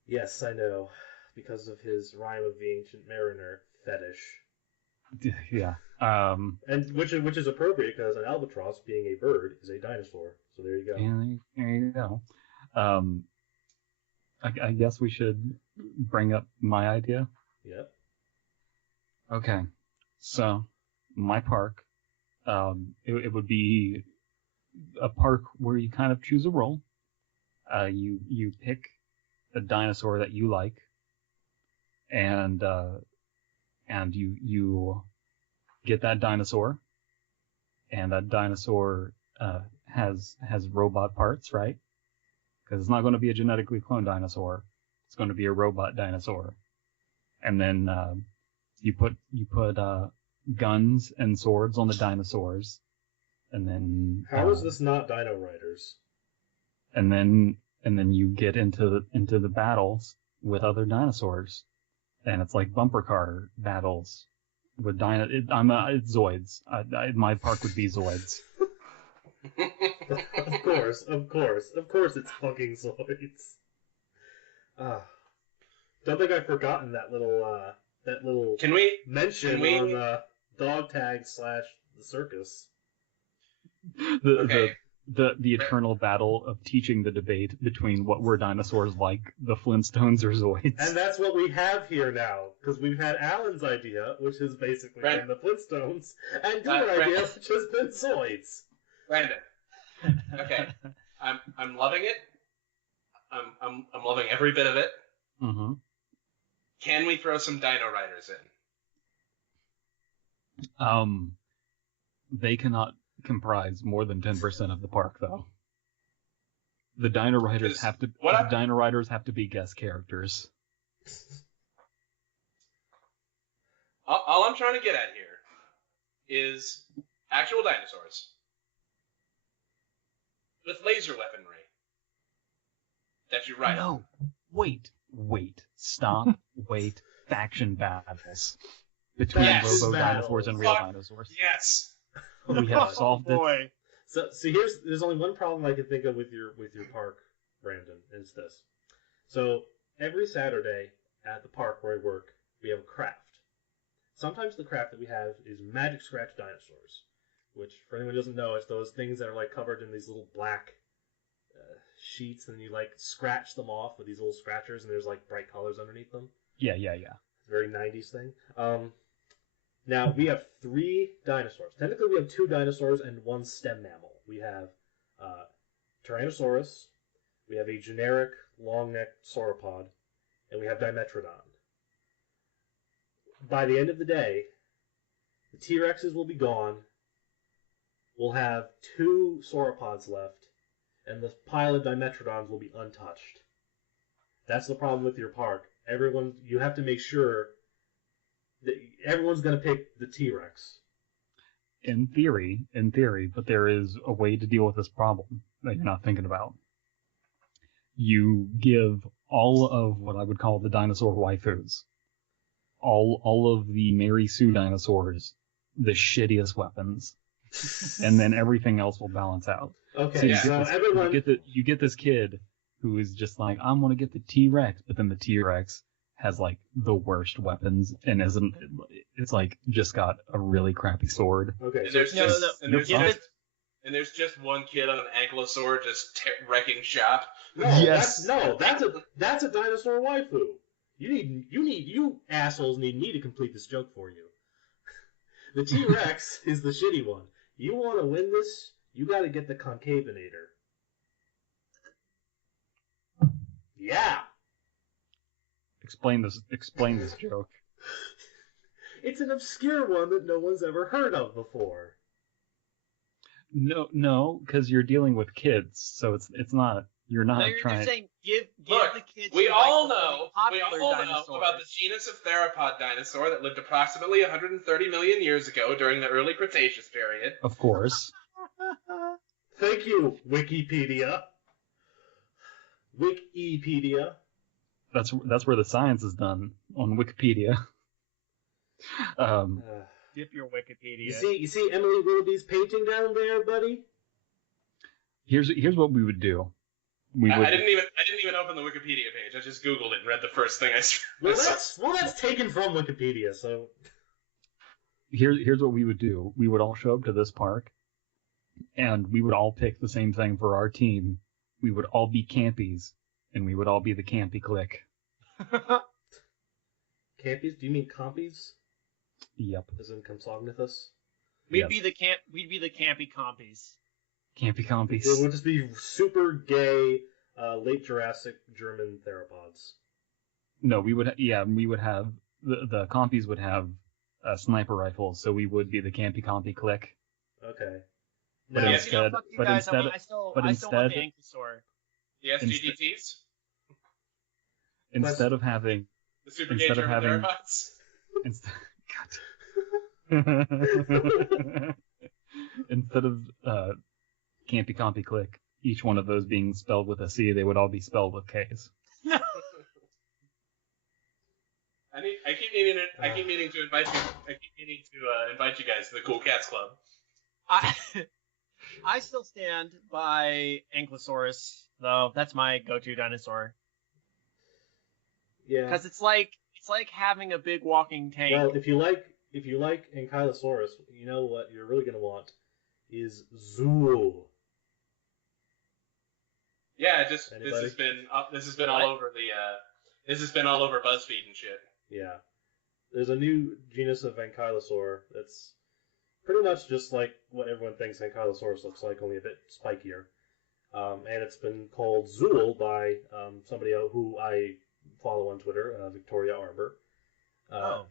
Yes, I know, because of his Rime of the Ancient Mariner fetish. Yeah. And which is appropriate because an albatross, being a bird, is a dinosaur. So there you go. And there you go. I guess we should bring up my idea. Yep. Okay. So my park, it would be a park where you kind of choose a role. You pick a dinosaur that you like, and you get that dinosaur, and that dinosaur has robot parts, right? Because it's not going to be a genetically cloned dinosaur; it's going to be a robot dinosaur. And then you put guns and swords on the dinosaurs, and then how is this not Dino Riders? And then you get into the battles with other dinosaurs, and it's like bumper car battles with it's Zoids. My park would be Zoids. Of course, it's fucking Zoids. Don't think I've forgotten that little mention on dog tag / the circus. The The eternal battle of teaching the debate between what were dinosaurs like, the Flintstones or Zoids. And that's what we have here now, because we've had Alan's idea, which has basically been the Flintstones, and your idea, which has been Zoids. Brandon. Okay. I'm loving it. I'm loving every bit of it. Mm-hmm. Can we throw some Dino Riders in? They cannot comprise more than 10% of the park, though. The Dino Riders have to be guest characters. All I'm trying to get at here is actual dinosaurs with laser weaponry that you ride. No, wait, stop, wait. Faction battles between robo-dinosaurs and real dinosaurs. Yes. We have solved it. So there's only one problem I can think of with your park, Brandon, is this. So every Saturday at the park where I work, we have a craft. Sometimes the craft that we have is magic scratch dinosaurs, which for anyone who doesn't know, it's those things that are like covered in these little black sheets, and you like scratch them off with these little scratchers, and there's like bright colors underneath them. Yeah. It's a very 90s thing. Now, we have 3 dinosaurs. Technically, we have 2 dinosaurs and 1 stem mammal. We have Tyrannosaurus, we have a generic long-necked sauropod, and we have Dimetrodon. By the end of the day, the T-Rexes will be gone. We'll have 2 sauropods left, and the pile of Dimetrodons will be untouched. That's the problem with your park. You have to make sure that everyone's going to pick the T-Rex. In theory, but there is a way to deal with this problem that you're not thinking about. You give all of what I would call the dinosaur waifus, all of the Mary Sue dinosaurs, the shittiest weapons, and then everything else will balance out. Okay, you get this kid who is just like, I'm going to get the T-Rex, but then the T-Rex has like the worst weapons and it's like just got a really crappy sword. Okay. And there's just one kid on an ankylosaur just wrecking shop. That's a dinosaur waifu. You assholes need me to complete this joke for you. The T-Rex is the shitty one. You want to win this? You got to get the Concavinator. Yeah. Explain this joke. It's an obscure one that no one's ever heard of before. No, because you're dealing with kids, so it's not. You're not trying. You're saying give Look, the kids. We all know dinosaurs. about the genus of theropod dinosaur that lived approximately 130 million years ago during the early Cretaceous period. Of course. Thank you, Wikipedia. Wikipedia. That's where the science is done, on Wikipedia. Dip your Wikipedia. You see Emily Willoughby's painting down there, buddy? Here's what we would do. I didn't even open the Wikipedia page. I just Googled it and read the first thing I saw. Well, that's taken from Wikipedia, so... Here's what we would do. We would all show up to this park, and we would all pick the same thing for our team. We would all be campies, and we would all be the campy clique. Campies? Do you mean compies? Yep. As in Compsognathus? We'd be the campy compies. Campy compies. It would just be super gay, late Jurassic German theropods. No, we would have the compies would have sniper rifles, so we would be the campy compy clique. Okay. But instead, I still want the Ankylosaur. The SGDTs? Instead of having the super gay German theropods? Instead of campy compy clique, each one of those being spelled with a C, they would all be spelled with K's. I keep meaning to invite you guys to the Cool Cats Club. I still stand by Ankylosaurus, though. That's my go-to dinosaur. Yeah. Because it's like having a big walking tank. Well, if you like Ankylosaurus, you know what you're really gonna want is Zool. Yeah, this Anybody? has been all over this has been all over BuzzFeed and shit. Yeah. There's a new genus of ankylosaur that's pretty much just like what everyone thinks Ankylosaurus looks like, only a bit spikier. And it's been called Zool by somebody who I follow on Twitter, Victoria Arbor.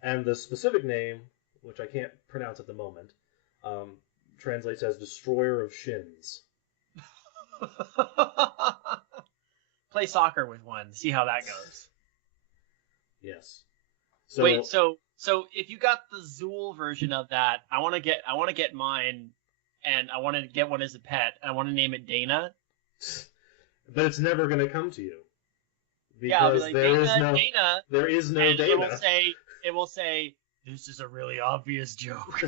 And the specific name, which I can't pronounce at the moment, translates as Destroyer of Shins. Play soccer with one. See how that goes. Yes. Wait, so if you got the Zool version of that, I want to get mine, and I want to get one as a pet. And I want to name it Dana. But it's never going to come to you. Yeah, I'll be Because like, Dana. there is no and Dana. It will say, this is a really obvious joke.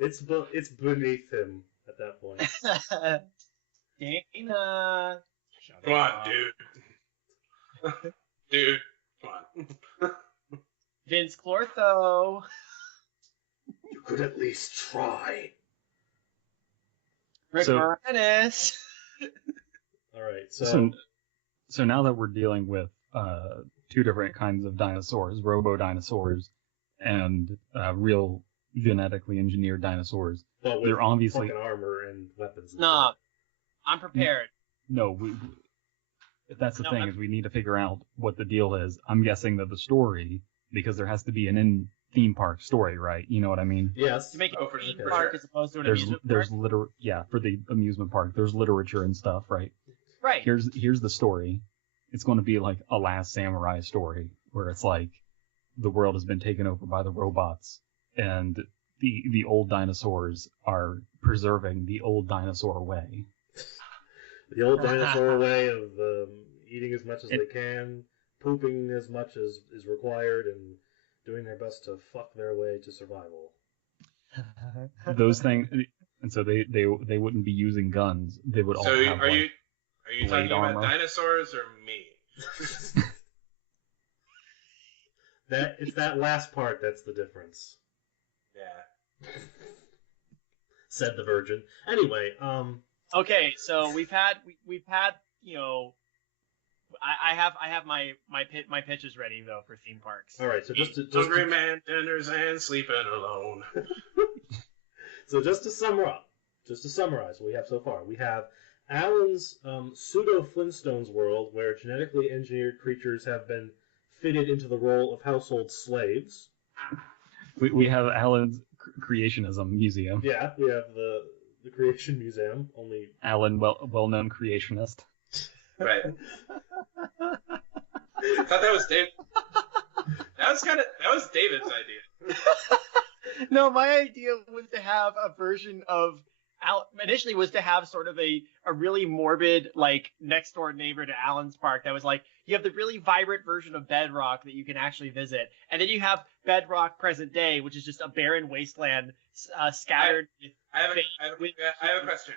It's beneath him at that point. Dana. Come on, dude. Dude, come on. Vince Clortho. You could at least try. Rick Moranis. All right, so now that we're dealing with two different kinds of dinosaurs, robo-dinosaurs and real genetically engineered dinosaurs, but with they're obviously fucking armor and weapons. And No, I'm prepared. No, that's the thing is we need to figure out what the deal is. I'm guessing that the story, because there has to be an in-theme park story, right? You know what I mean? Yes. To make it a for theme sure. park as opposed to an amusement park. For the amusement park, there's literature and stuff, right? Right. Here's the story. It's going to be like a Last Samurai story, where it's like the world has been taken over by the robots, and the old dinosaurs are preserving the old dinosaur way. The old dinosaur way of eating as much as they can, pooping as much as is required, and doing their best to fuck their way to survival. Those things, and so they wouldn't be using guns. They would all have are you talking armor. about dinosaurs or me? It's that last part that's the difference. Yeah. Said the virgin. Anyway, Okay, so we've had you know, I have my pitches ready though for theme parks. all right. So Hungry man dinners and sleeping alone. So just to summarize what we have so far, we have Alan's pseudo Flintstones world, where genetically engineered creatures have been fitted into the role of household slaves. We have Alan's creationism museum. Yeah, we have the Creation Museum. Only Alan, well-known creationist. Right. I thought that was Dave. That was David's idea. No, my idea was to have a version of initially was to have sort of a really morbid, like, next door neighbor to Alan's Park that was like, you have the really vibrant version of Bedrock that you can actually visit. And then you have Bedrock present day, which is just a barren wasteland scattered. I have a question.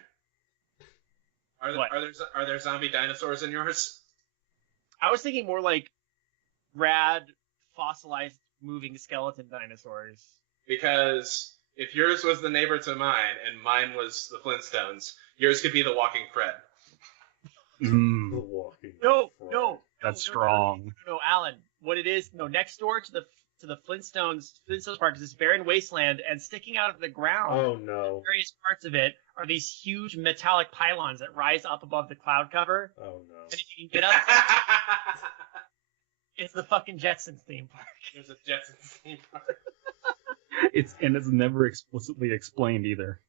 Are there zombie dinosaurs in yours? I was thinking more like rad, fossilized, moving skeleton dinosaurs. Because if yours was the neighbor to mine and mine was the Flintstones, yours could be the Walking Fred. the Walking. No, that's strong. No, Alan. What it is? No, next door to the Flintstones Park is this barren wasteland, and sticking out of the ground, oh no, various parts of it are these huge metallic pylons that rise up above the cloud cover. Oh no. And if you can get up, it's the fucking Jetsons theme park. There's a Jetsons theme park. It's never explicitly explained either.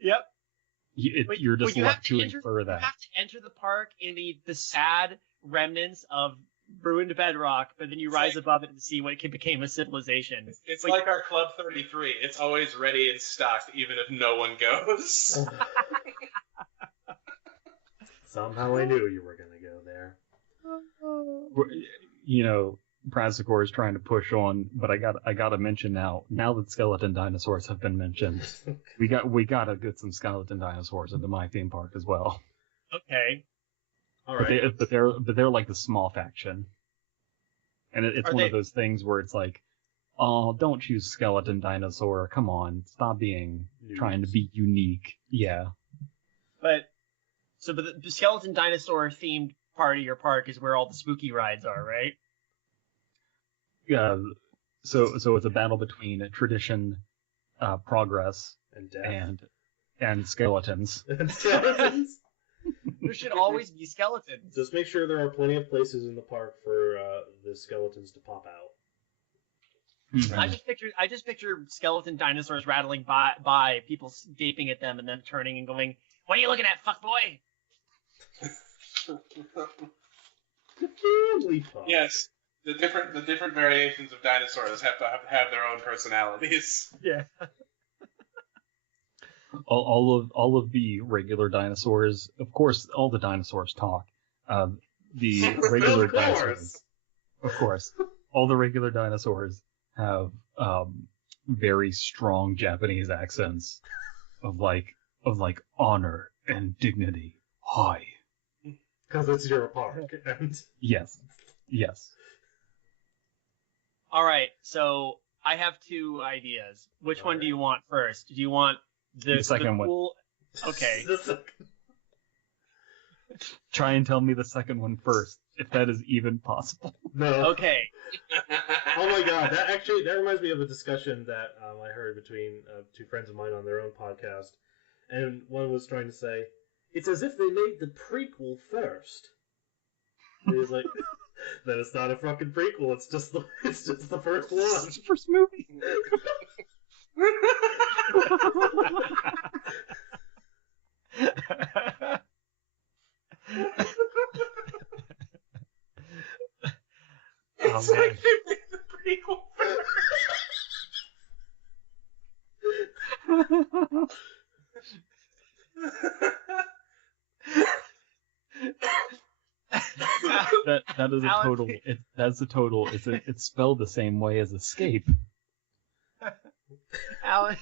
Yep. You're just left to infer that. You have to enter the park in the sad remnants of ruined bedrock, but then you rise above it and see what became a civilization. It's like our Club 33. It's always ready and stocked, even if no one goes. Somehow I knew you were going to go there. You know, Brassicor is trying to push on, but I got to mention now that skeleton dinosaurs have been mentioned, we got to get some skeleton dinosaurs into my theme park as well. Okay. All right. But they're like the small faction, and it's one of those things where it's like, oh, don't choose skeleton dinosaur. Come on, stop being trying to be unique. Yeah. But the skeleton dinosaur themed part of your park is where all the spooky rides are, right? Yeah. So it's a battle between tradition, progress, and death. and skeletons. And skeletons. There should always be skeletons. Just make sure there are plenty of places in the park for the skeletons to pop out. Mm-hmm. I just picture skeleton dinosaurs rattling by, people gaping at them and then turning and going, "What are you looking at, fuck boy?" Yes, the different variations of dinosaurs have to have their own personalities. Yeah. All of the regular dinosaurs, of course, all the dinosaurs talk. The regular dinosaurs, of course, all the regular dinosaurs have very strong Japanese accents of like honor and dignity. Hi. Because it's your park. And... Yes. All right, so I have two ideas. Which one do you want first? Do you want the second one? Okay. The second. Try and tell me the second one first, if that is even possible. No. Okay. Oh my god, that reminds me of a discussion that I heard between two friends of mine on their own podcast, and one was trying to say, it's as if they made the prequel first. And he was like, that it's not a fucking prequel, it's just the first one. It's the first movie. It's like they made the prequel that is a total. That's a total. It's spelled the same way as escape. Alan,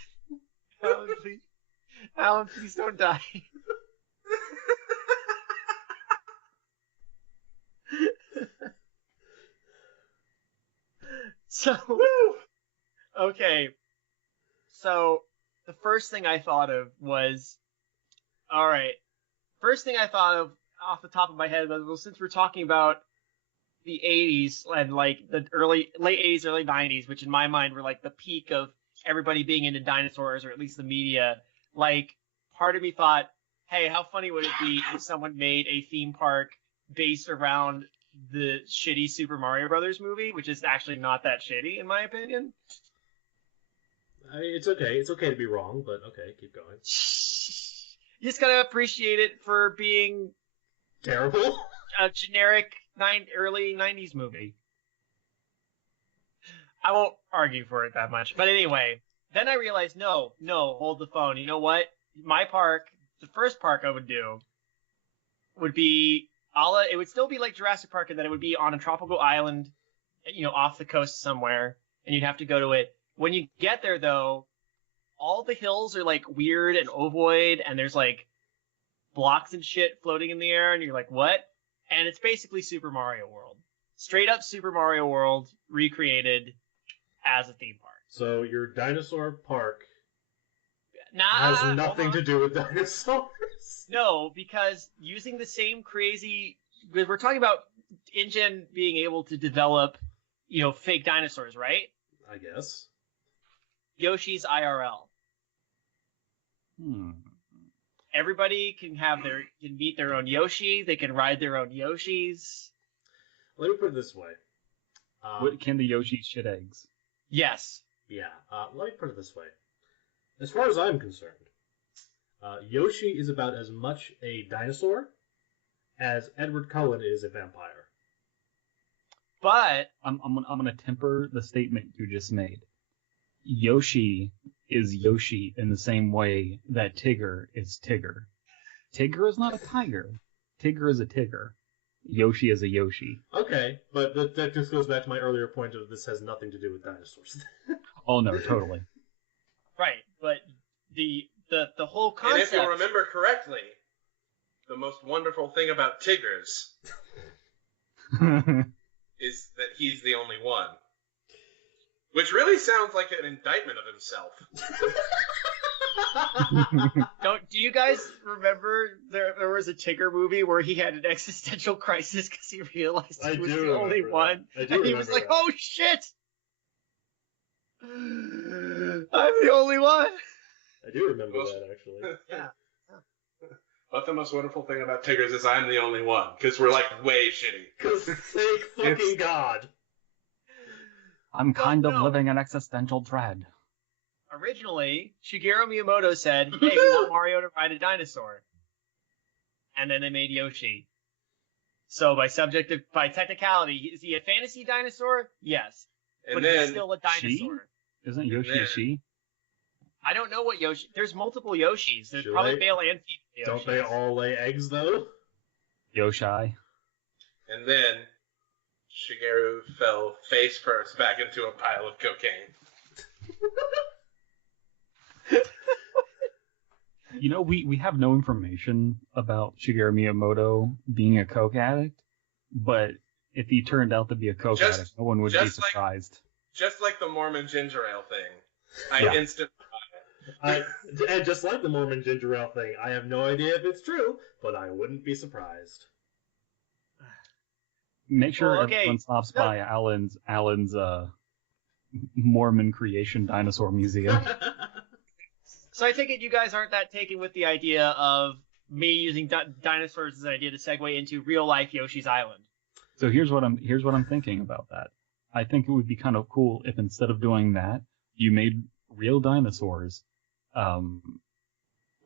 please don't die. So, okay. So, the first thing I thought of was, all right. First thing I thought of off the top of my head was, well, since we're talking about the 80s and like the late 80s, early 90s, which in my mind were like the peak of everybody being into dinosaurs, or at least the media, like part of me thought, hey, how funny would it be if someone made a theme park based around the shitty Super Mario Brothers movie, which is actually not that shitty in my opinion. It's okay. It's okay to be wrong, but okay, keep going. You just gotta appreciate it for being terrible. A generic early 90s movie. I won't argue for it that much. But anyway, then I realized, no, hold the phone. You know what? My park, the first park I would do would be, it would still be like Jurassic Park in that it would be on a tropical island, off the coast somewhere, and you'd have to go to it. When you get there, though, all the hills are like weird and ovoid, and there's like blocks and shit floating in the air, and you're like, what? And it's basically Super Mario World. Straight up Super Mario World recreated as a theme park. So your dinosaur park has nothing to do with dinosaurs? No, because using the same because we're talking about InGen being able to develop, fake dinosaurs, right? I guess. Yoshi's IRL. Everybody can meet their own Yoshi. They can ride their own Yoshis. Let me put it this way. Can the Yoshis shit eggs? Yes. Yeah. Let me put it this way. As far as I'm concerned, Yoshi is about as much a dinosaur as Edward Cullen is a vampire. But I'm gonna temper the statement you just made. Yoshi is Yoshi in the same way that Tigger is Tigger. Tigger is not a tiger. Tigger is a Tigger. Yoshi is a Yoshi. Okay, but that just goes back to my earlier point of this has nothing to do with dinosaurs. Oh no, totally. Right, but the whole concept. And if you remember correctly, the most wonderful thing about Tiggers is that he's the only one. Which really sounds like an indictment of himself. Do you guys remember there was a Tigger movie where he had an existential crisis because he realized he was the only one, and he was like, "Oh shit, I'm the only one." I do remember that actually. Yeah. But the most wonderful thing about Tiggers is I'm the only one, because we're like way shitty. Because thank fucking God. I'm kind of living an existential dread. Originally, Shigeru Miyamoto said, "Hey, we want Mario to ride a dinosaur," and then they made Yoshi. So by technicality, is he a fantasy dinosaur? Yes, but he's still a dinosaur. Isn't Yoshi a she? I don't know what Yoshi. There's multiple Yoshis. There's probably male and female Yoshis. Don't they all lay eggs though? Yoshi. And then Shigeru fell face first back into a pile of cocaine. You know, we have no information about Shigeru Miyamoto being a coke addict, but if he turned out to be a coke addict, no one would be surprised. Just like the Mormon ginger ale thing, I instantly buy it. And just like the Mormon ginger ale thing, I have no idea if it's true, but I wouldn't be surprised. Make sure everyone stops by Alan's Mormon Creation Dinosaur Museum. So I take it you guys aren't that taken with the idea of me using dinosaurs as an idea to segue into real life Yoshi's Island. So here's what I'm thinking about that. I think it would be kind of cool if instead of doing that, you made real dinosaurs. But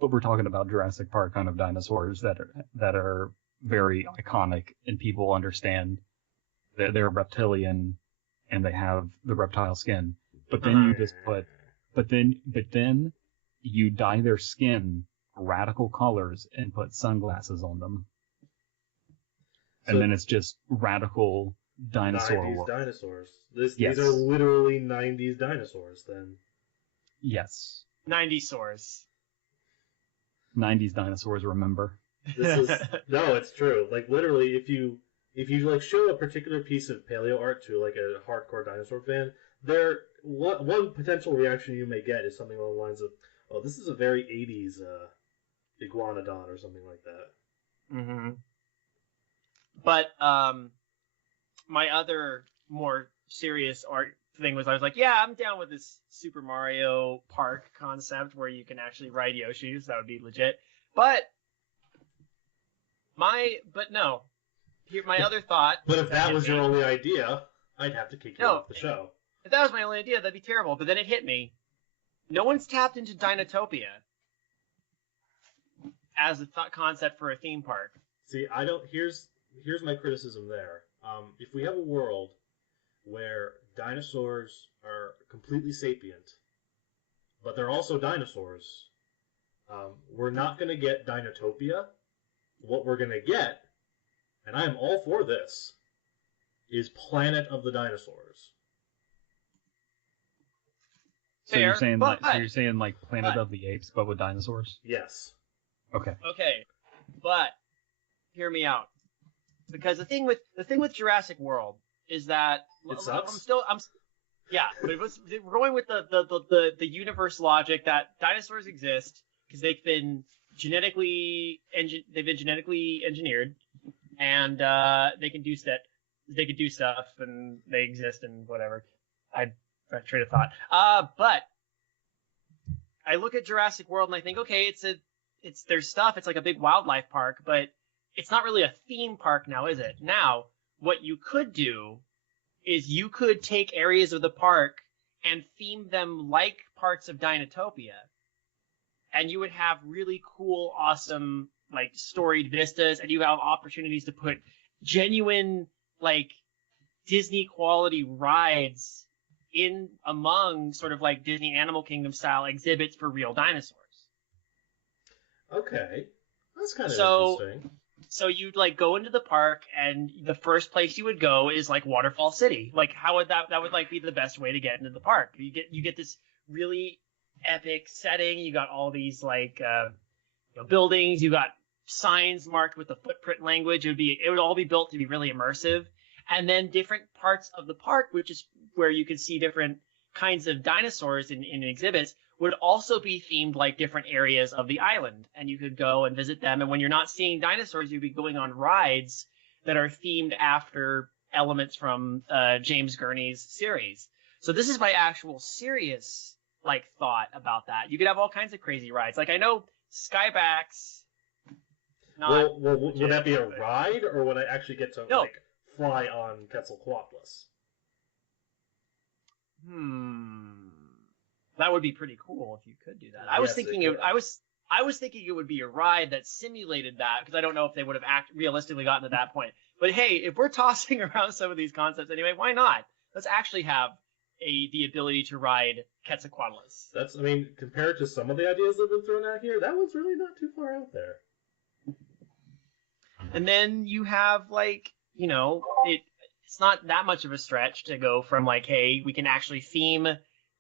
we're talking about Jurassic Park kind of dinosaurs that are very iconic and people understand that they're reptilian and they have the reptile skin. But then you just but then you dye their skin radical colors and put sunglasses on them. And then it's just radical dinosaur 90s world. Dinosaurs. These are literally 90s dinosaurs then. Yes. 90saurs. 90s dinosaurs, remember? No, it's true. Like literally, if you like show a particular piece of paleo art to like a hardcore dinosaur fan, one potential reaction you may get is something along the lines of, "Oh, this is a very 80s iguanodon," or something like that. Mm-hmm. But my other more serious art thing was I was like, yeah, I'm down with this Super Mario Park concept where you can actually ride Yoshis. That would be legit. But no. Here, my other thought. But if that was your only idea, I'd have to kick you off the show. If that was my only idea, that'd be terrible. But then it hit me. No one's tapped into Dinotopia as a concept for a theme park. See, here's my criticism there. If we have a world where dinosaurs are completely sapient, but they're also dinosaurs, we're not going to get Dinotopia. What we're going to get, and I am all for this, is Planet of the Dinosaurs. So you're saying like Planet of the Apes, but with dinosaurs? Yes. Okay. Okay, but hear me out, because the thing with Jurassic World is that it sucks. but we're going with the universe logic that dinosaurs exist because they've been genetically engineered, and they can do stuff, and they exist and whatever. I train of thought. But I look at Jurassic World and I think, okay, it's there's stuff. It's like a big wildlife park, but it's not really a theme park now, is it? Now, what you could do is you could take areas of the park and theme them like parts of Dinotopia. And you would have really cool, awesome, like, storied vistas, and you have opportunities to put genuine, like, Disney-quality rides in among sort of like Disney Animal Kingdom-style exhibits for real dinosaurs. Okay. That's kind of interesting. So you'd, like, go into the park, and the first place you would go is, like, Waterfall City. Like, how would that would, like, be the best way to get into the park? You get this really epic setting. You got all these like buildings. You got signs marked with the footprint language. It would all be built to be really immersive. And then different parts of the park, which is where you could see different kinds of dinosaurs in exhibits, would also be themed like different areas of the island, and you could go and visit them. And when you're not seeing dinosaurs, you'd be going on rides that are themed after elements from James Gurney's series. So this is my actual serious like thought about that. You could have all kinds of crazy rides. Like I know Skybacks. Well, would that be a ride, or would I actually get to like fly on Quetzalcoatlus? That would be pretty cool if you could do that. I was thinking it would be a ride that simulated that, because I don't know if they would have realistically gotten to that point. But hey, if we're tossing around some of these concepts anyway, why not? Let's actually have the ability to ride Quetzalcoatlus. Compared to some of the ideas that have been thrown out here, that one's really not too far out there. And then you have it's not that much of a stretch to go from like, hey, we can actually theme,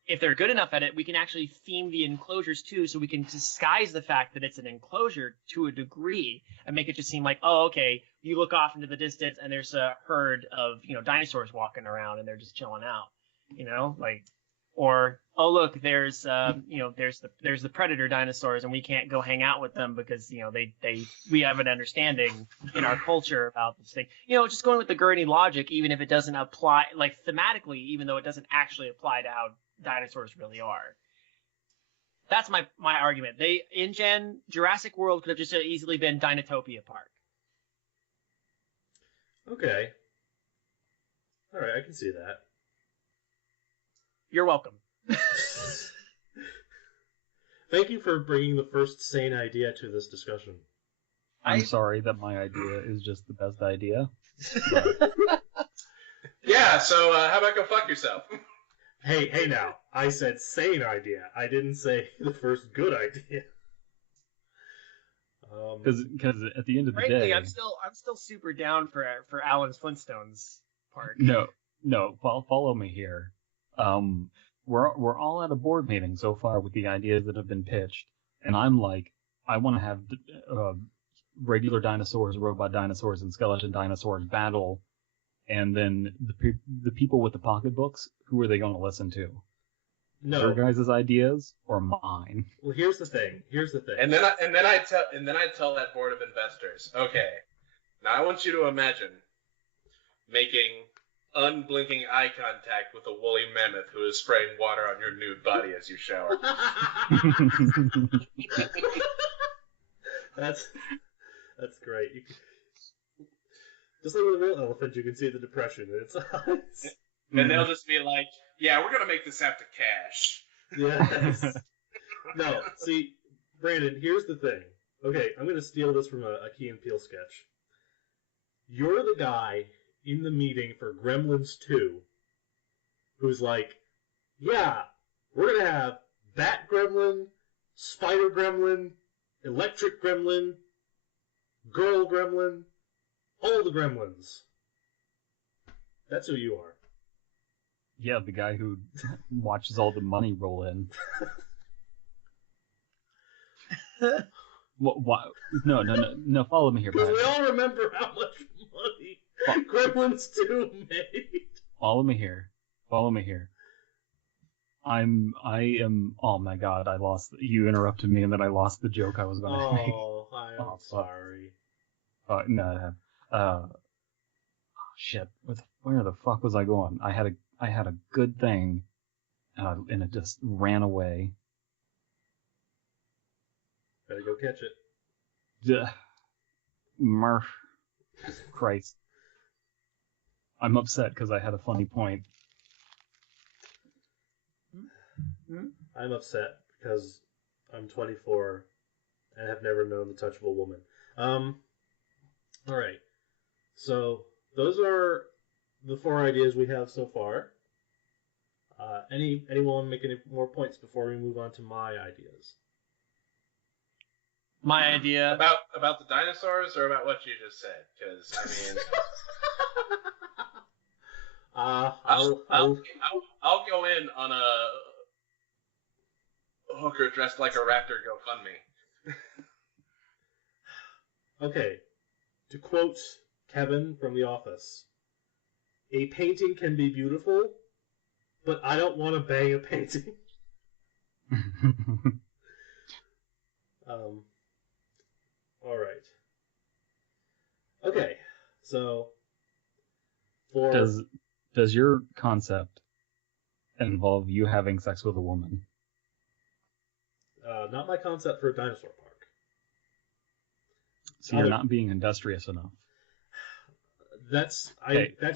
if they're good enough at it, we can actually theme the enclosures too, so we can disguise the fact that it's an enclosure to a degree and make it just seem like, oh, okay, you look off into the distance and there's a herd of, dinosaurs walking around and they're just chilling out, or, oh, look, there's the predator dinosaurs and we can't go hang out with them because, we have an understanding in our culture about this thing. Just going with the Gurney logic, even if it doesn't apply, like, thematically, even though it doesn't actually apply to how dinosaurs really are. That's my argument. Jurassic World could have just easily been Dinotopia Park. Okay. All right, I can see that. You're welcome. Thank you for bringing the first sane idea to this discussion. I'm sorry that my idea is just the best idea. Yeah, so how about go fuck yourself? Hey now, I said sane idea. I didn't say the first good idea. Because at the end of the day, I'm still super down for Alan's Flintstones Park. No, follow me here. We're all at a board meeting so far with the ideas that have been pitched, and I'm like, I want to have regular dinosaurs, robot dinosaurs, and skeleton dinosaurs battle, and then the people with the pocketbooks, who are they going to listen to? No, your guys' ideas or mine? Well, here's the thing. And then I tell that board of investors, okay, now I want you to imagine making unblinking eye contact with a woolly mammoth who is spraying water on your nude body as you shower. That's great. Just like with a real elephant, you can see the depression in its eyes. And they'll just be like, yeah, we're going to make this after cash. Yes. No, see, Brandon, here's the thing. Okay, I'm going to steal this from a Key and Peele sketch. You're the guy in the meeting for Gremlins 2 who's like, yeah, we're going to have Bat Gremlin, Spider Gremlin, Electric Gremlin, Girl Gremlin, all the Gremlins. That's who you are. Yeah, the guy who watches all the money roll in. What? No, follow me here, because we all remember how much money Gremlins 2 made. Follow me here. I am. Oh my God! You interrupted me, and then I lost the joke I was going to make. I'm sorry. No. Shit. Where the fuck was I going? I had a good thing, and it just ran away. Better go catch it. Murph. Christ. I'm upset because I had a funny point. I'm upset because I'm 24 and have never known the touch of a woman. Alright. So, those are the 4 ideas we have so far. Anyone make any more points before we move on to my ideas? My idea about the dinosaurs, or about what you just said? Because I'll go in on a hooker dressed like a raptor GoFundMe. Okay, to quote Kevin from The Office, a painting can be beautiful, but I don't want to bang a painting. All right. Okay. So for does your concept involve you having sex with a woman? not my concept for a dinosaur park. So you're not being industrious enough. That's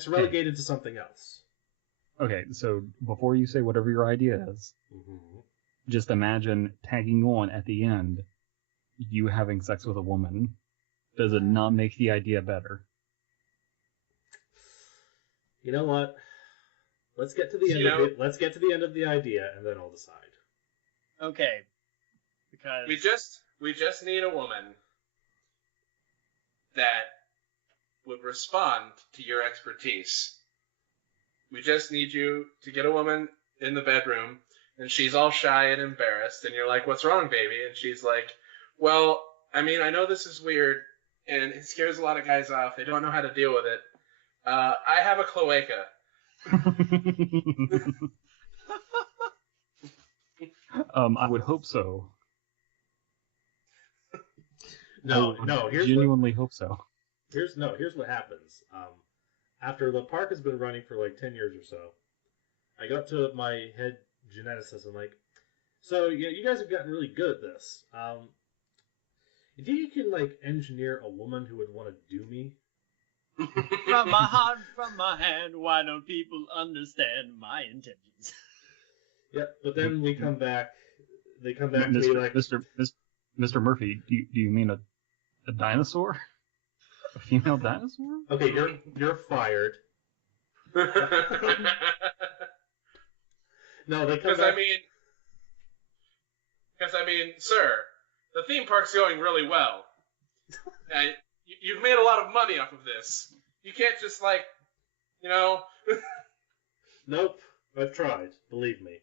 relegated to something else. Okay, so before you say whatever your idea is, just imagine tagging on at the end, you having sex with a woman. Does it not make the idea better? You know what? Let's get to the end of it. Let's get to the end of the idea, and then I'll decide. Okay. Because we just need a woman that would respond to your expertise. We just need you to get a woman in the bedroom, and she's all shy and embarrassed, and you're like, "What's wrong, baby?" And she's like, "Well, I mean, I know this is weird, and it scares a lot of guys off. They don't know how to deal with it. I have a cloaca." I would hope so. No. Genuinely hope so. Here's what happens. After the park has been running for like 10 years or so, I go up to my head geneticist and like, so yeah, you guys have gotten really good at this. You think you can like engineer a woman who would want to do me? From my heart, from my hand, why don't people understand my intentions? Yep, but then we come back. They come back to me like, Mr. Murphy, do you mean a dinosaur? A female dinosaur? Okay, you're fired. No, they come back. Because I mean, sir, the theme park's going really well. You've made a lot of money off of this. You can't just like, you know. Nope, I've tried. Believe me.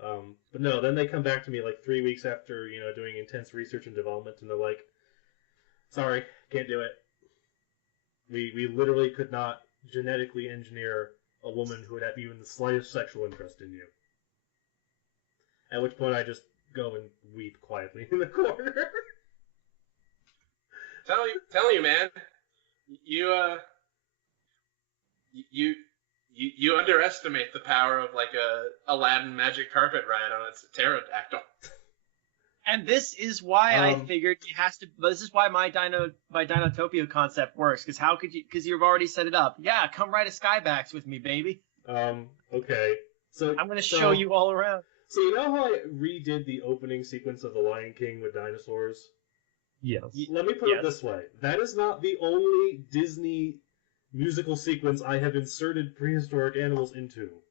But no, then they come back to me like 3 weeks after, doing intense research and development, and they're like, sorry, can't do it. We literally could not genetically engineer a woman who would have even the slightest sexual interest in you. At which point I just go and weep quietly in the corner. Telling you, man, you underestimate the power of like a Aladdin magic carpet ride on its pterodactyl. And this is why I figured it has to. This is why my Dinotopia concept works. Because how could you? Because you've already set it up. Yeah, come ride a Skybax with me, baby. Okay. So I'm gonna show you all around. So you know how I redid the opening sequence of The Lion King with dinosaurs? Yes. Let me put it this way: that is not the only Disney musical sequence I have inserted prehistoric animals into.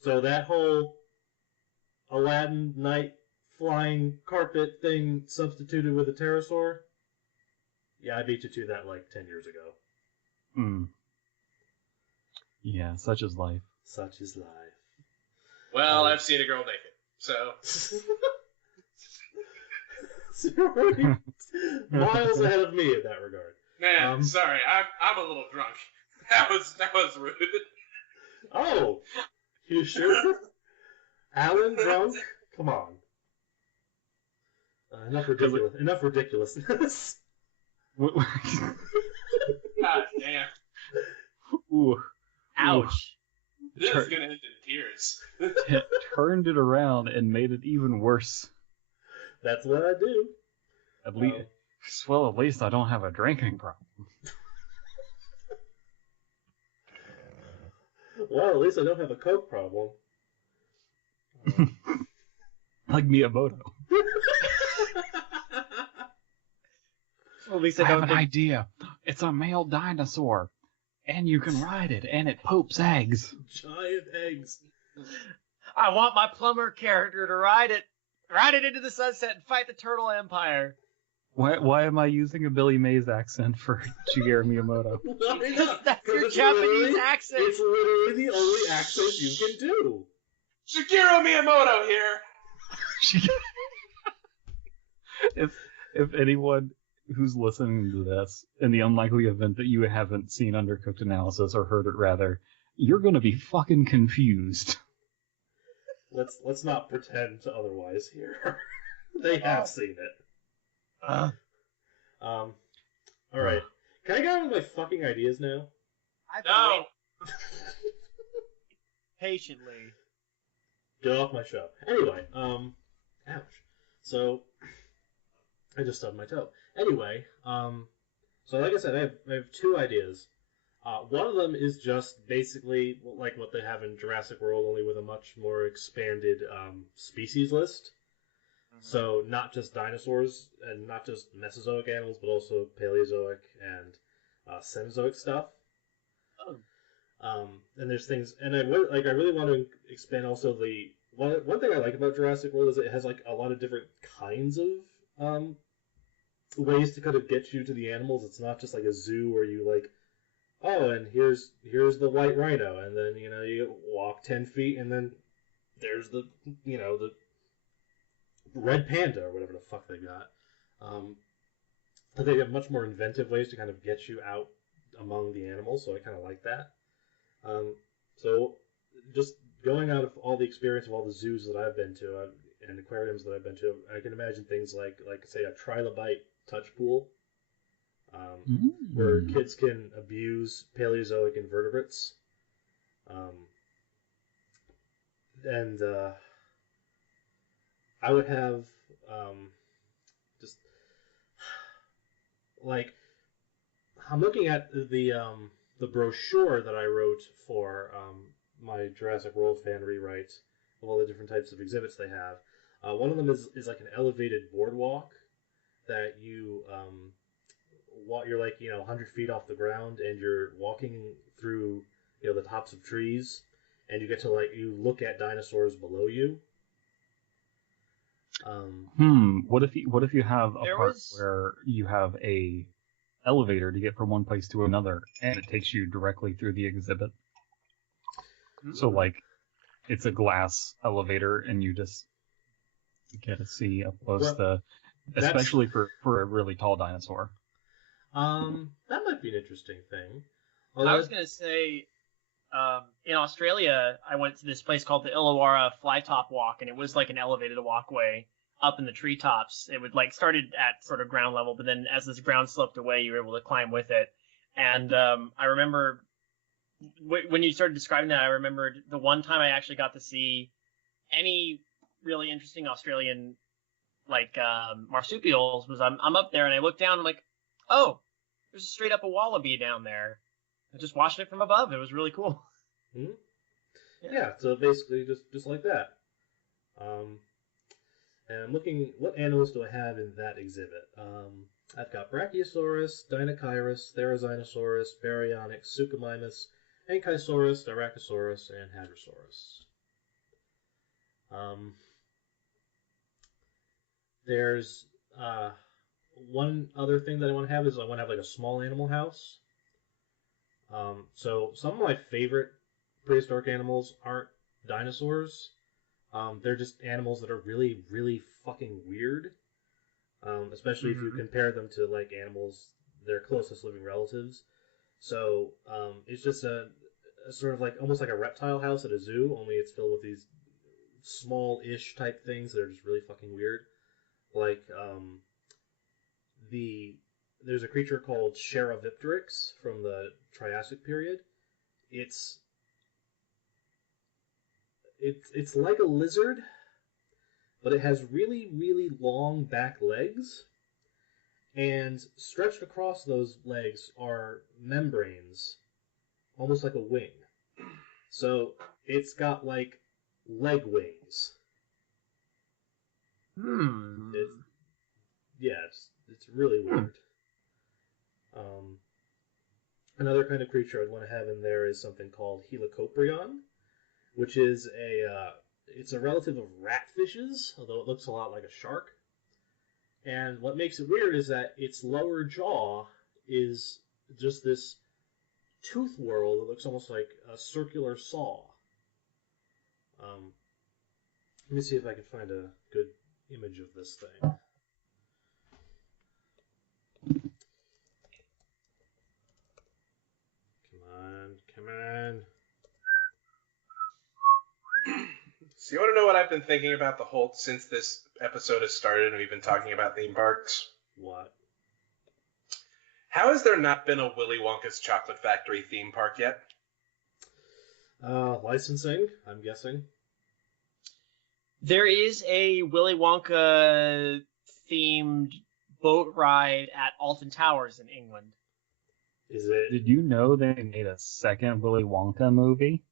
So that whole Aladdin night flying carpet thing substituted with a pterosaur? Yeah, I beat you to that like 10 years ago. Yeah, such is life. Such is life. Well, I've seen a girl naked, so... So you're already miles ahead of me in that regard. Man, sorry, I'm a little drunk. That was rude. Oh, you sure? Alan drunk? Come on. Enough ridiculousness. God damn. Ooh. Ouch. This is gonna end in tears. Turned it around and made it even worse. That's what I do. At least I don't have a drinking problem. Well, at least I don't have a coke problem. Like Miyamoto. Well, at least I have an idea. It's a male dinosaur, and you can ride it, and it poops eggs. Giant eggs. I want my plumber character to ride it into the sunset and fight the Turtle Empire. Why am I using a Billy Mays accent for Shigeru Miyamoto? Because that's your Japanese accent. It's literally the only accent you can do. Shigeru Miyamoto here. If anyone who's listening to this, in the unlikely event that you haven't seen Undercooked Analysis, or heard it rather, you're gonna be fucking confused. let's not pretend to otherwise here. They have seen it. All right. Can I get on with my fucking ideas now? No. Patiently. Get off my show. Anyway, ouch. So, I just stubbed my toe. Anyway, so like I said, I have two ideas. One of them is just basically like what they have in Jurassic World, only with a much more expanded species list. So not just dinosaurs and not just Mesozoic animals, but also Paleozoic and Cenozoic stuff. And there's things, and I really want to expand also the one thing I like about Jurassic World is it has like a lot of different kinds of ways to kind of get you to the animals. It's not just like a zoo where you like, oh, and here's the white rhino, and then you walk 10 feet, and then there's the the red panda or whatever the fuck they got. But they have much more inventive ways to kind of get you out among the animals, so I kind of like that. So just going out of all the experience of all the zoos that I've been to and aquariums that I've been to, I can imagine things like say a trilobite touch pool, where kids can abuse Paleozoic invertebrates, and I would have just like I'm looking at the brochure that I wrote for my Jurassic World fan rewrite of all the different types of exhibits they have. One of them is like an elevated boardwalk that you you're like 100 feet off the ground and you're walking through the tops of trees and you get to you look at dinosaurs below you. What if you have a part where you have a elevator to get from one place to another, and it takes you directly through the exhibit? So like, it's a glass elevator, and you just get to see up close especially for a really tall dinosaur. That might be an interesting thing. I was gonna say, in Australia, I went to this place called the Illawarra Flytop Walk, and it was like an elevated walkway up in the treetops. It would started at sort of ground level, but then as this ground sloped away, you were able to climb with it. And I remember when you started describing that, I remembered the one time I actually got to see any really interesting Australian marsupials was I'm up there and I looked down and I'm like, oh, there's straight up a wallaby down there. I just watched it from above. It was really cool. Mm-hmm. Yeah, so basically just like that. And I'm looking, what animals do I have in that exhibit? I've got Brachiosaurus, Dinochirus, Therizinosaurus, Baryonyx, Suchomimus, Ankylosaurus, Styracosaurus, and Hadrosaurus. There's one other thing that I want to have is I want to have a small animal house. So some of my favorite prehistoric animals aren't dinosaurs. They're just animals that are really, really fucking weird. Especially if you compare them to animals, their closest living relatives. So it's just a sort of almost like a reptile house at a zoo, only it's filled with these small-ish type things that are just really fucking weird. There's a creature called Chaeravipteryx from the Triassic period. It's like a lizard, but it has really, really long back legs, and stretched across those legs are membranes, almost like a wing. So it's got leg wings. It's really weird. Another kind of creature I'd want to have in there is something called Helicoprion, which is it's a relative of ratfishes, although it looks a lot like a shark. And what makes it weird is that its lower jaw is just this tooth whorl that looks almost like a circular saw. Let me see if I can find a good image of this thing. Come on. So you want to know what I've been thinking about since this episode has started and we've been talking about theme parks? What? How has there not been a Willy Wonka's Chocolate Factory theme park yet? Licensing, I'm guessing. There is a Willy Wonka themed boat ride at Alton Towers in England. Is it? Did you know they made a second Willy Wonka movie?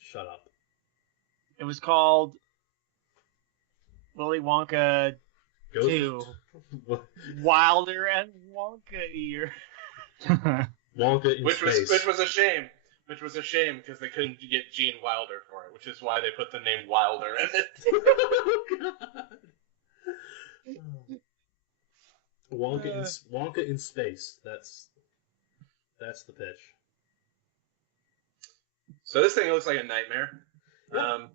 Shut up. It was called Willy Wonka Ghost? 2. Wilder and Wonka Ear. Wonka in space. Which was a shame. Which was a shame because they couldn't get Gene Wilder for it, which is why they put the name Wilder in it. Oh, God. Wonka in space. That's the pitch. So this thing looks like a nightmare. Yep.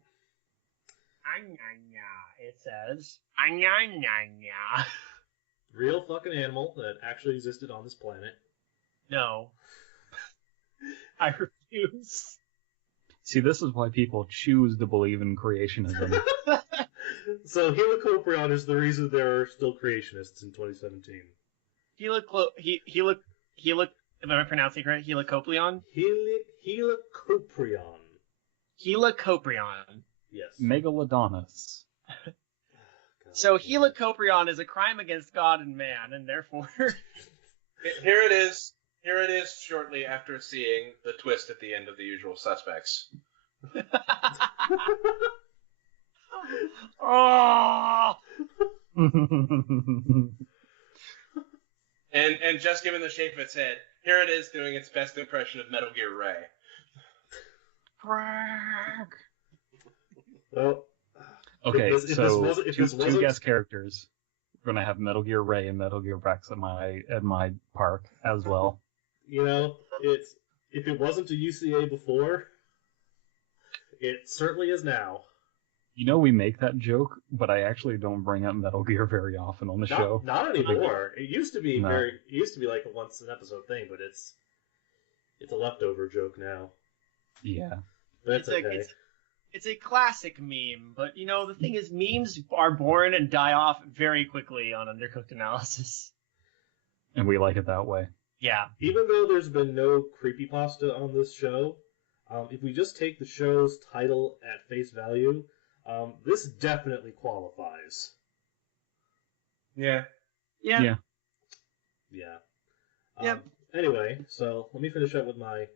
It says. Real fucking animal that actually existed on this planet. No. I refuse. See, this is why people choose to believe in creationism. So Helicoprion is the reason there are still creationists in 2017. Am I pronouncing it right? Helicoprion? Helicoprion. Helicoprion. Yes. Megalodonus. So Helicoprion is a crime against God and man, and therefore... Here it is. Here it is shortly after seeing the twist at the end of The Usual Suspects. Oh! And just given the shape of its head, here it is doing its best impression of Metal Gear Ray. Well, okay, if two guest characters. We're gonna have Metal Gear Ray and Metal Gear Rex at my park as well. You know, if it wasn't a UCA before, it certainly is now. You know, we make that joke, but I actually don't bring up Metal Gear very often on the show. Not anymore. It used to be No. It used to be like a once an episode thing, but it's a leftover joke now. Yeah. But it's okay. It's a classic meme, but you know the thing is, memes are born and die off very quickly on Undercooked Analysis. And we like it that way. Yeah. Even though there's been no creepypasta on this show, if we just take the show's title at face value, this definitely qualifies. Yeah. Yeah. Yeah. Yep. Anyway, so let me finish up with my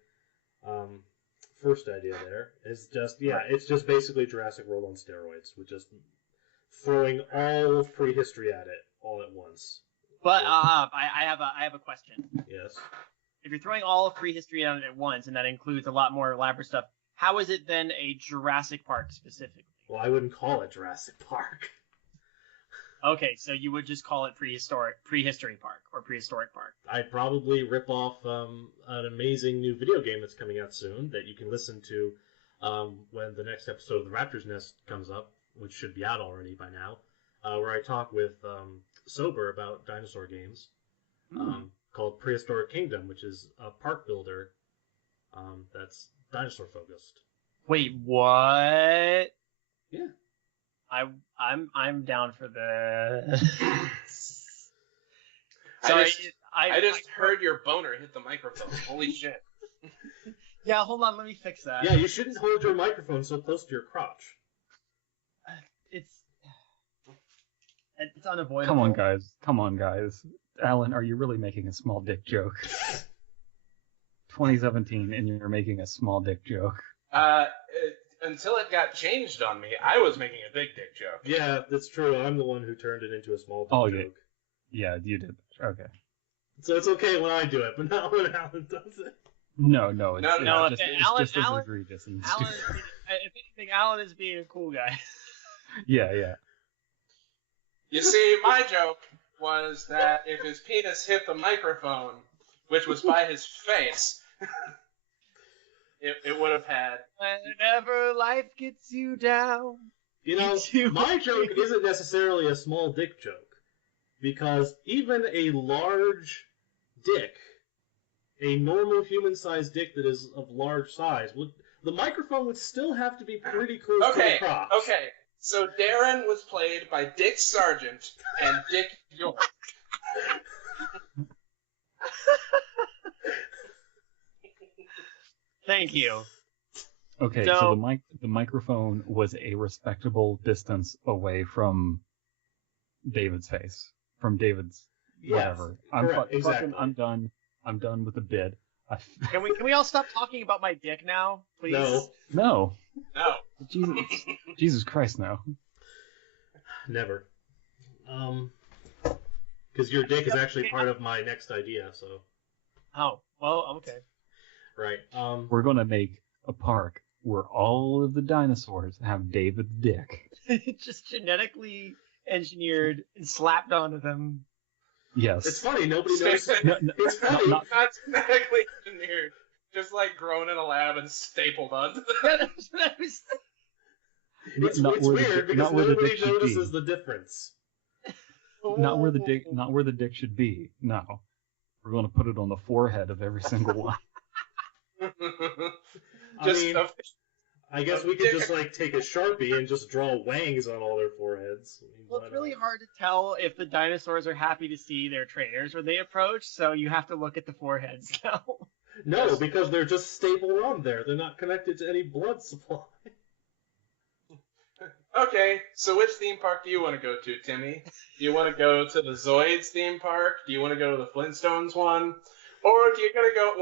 first idea there. It's just basically Jurassic World on steroids, with just throwing all of prehistory at it all at once. But I have a question. Yes. If you're throwing all of prehistory at it at once, and that includes a lot more elaborate stuff, how is it then a Jurassic Park specifically? Well, I wouldn't call it Jurassic Park. Okay, so you would just call it prehistory park or prehistoric park. I'd probably rip off an amazing new video game that's coming out soon that you can listen to when the next episode of the Raptor's Nest comes up, which should be out already by now, where I talk with Sober about dinosaur games called Prehistoric Kingdom, which is a park builder that's dinosaur focused. Wait, what? Yeah. I'm down for the. Sorry, I just heard your boner hit the microphone. Holy shit. Yeah, hold on, let me fix that. Yeah, you shouldn't hold your microphone so close to your crotch. It's unavoidable. Come on, guys. Alan, are you really making a small dick joke? 2017, and you're making a small dick joke. Until it got changed on me, I was making a big dick joke. Yeah, that's true. I'm the one who turned it into a small dick joke. Yeah, you did. Okay. So it's okay when I do it, but not when Alan does it. No. It's just as egregious and Alan, if anything, Alan is being a cool guy. Yeah. You see, my joke was that if his penis hit the microphone, which was by his face, it would have had... Whenever life gets you down... You know, my joke isn't necessarily a small dick joke. Because even a large dick, a normal human-sized dick that is of large size, the microphone would still have to be pretty close to the crops. Okay. So Darren was played by Dick Sargent and Dick York. Thank you. Okay, so the microphone was a respectable distance away from David's face. From David's whatever. Exactly. I'm done. I'm done with the bid. Can we all stop talking about my dick now, please? No. No. Jesus Christ, no. Never. Because your dick is actually part of my next idea, so. Oh, well, okay. Right. We're gonna make a park where all of the dinosaurs have David's dick. Just genetically engineered and slapped onto them. Yes. It's funny, nobody knows. It's funny. Not genetically engineered. Just like grown in a lab and stapled onto them. It's weird because nobody notices the difference. Not where the dick should be. No. We're going to put it on the forehead of every single one. I guess we could just take a Sharpie and just draw wangs on all their foreheads. Well, it's really hard to tell if the dinosaurs are happy to see their trainers when they approach, so you have to look at the foreheads now. No, because they're just stapled on there. They're not connected to any blood supply. Okay, so which theme park do you want to go to, Timmy? Do you want to go to the Zoids theme park? Do you want to go to the Flintstones one? Or do you gotta go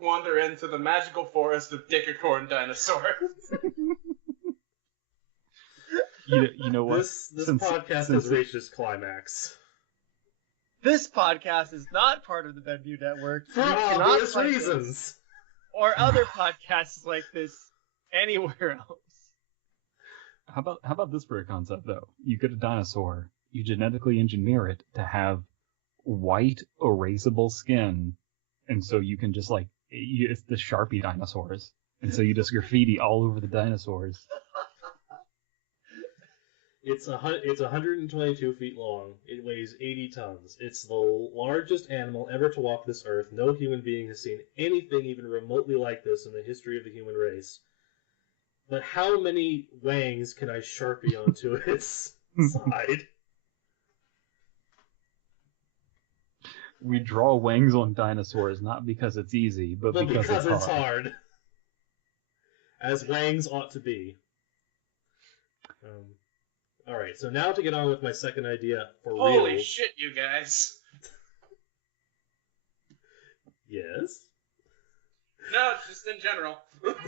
wander into the magical forest of Dickicorn dinosaurs? You know what? This podcast has reached its climax. This podcast is not part of the Benview Network. For obvious reasons. Or other podcasts like this anywhere else. How about this for a concept, though? You get a dinosaur, you genetically engineer it to have white, erasable skin, and so you can just, it's the Sharpie dinosaurs, and so you just graffiti all over the dinosaurs. It's 122 feet long. It weighs 80 tons. It's the largest animal ever to walk this earth. No human being has seen anything even remotely like this in the history of the human race. But how many wangs can I Sharpie onto its side? We draw wangs on dinosaurs not because it's easy, but because it's hard. As wangs ought to be. Alright, so now to get on with my second idea for real. Holy shit, you guys. Yes? No, just in general.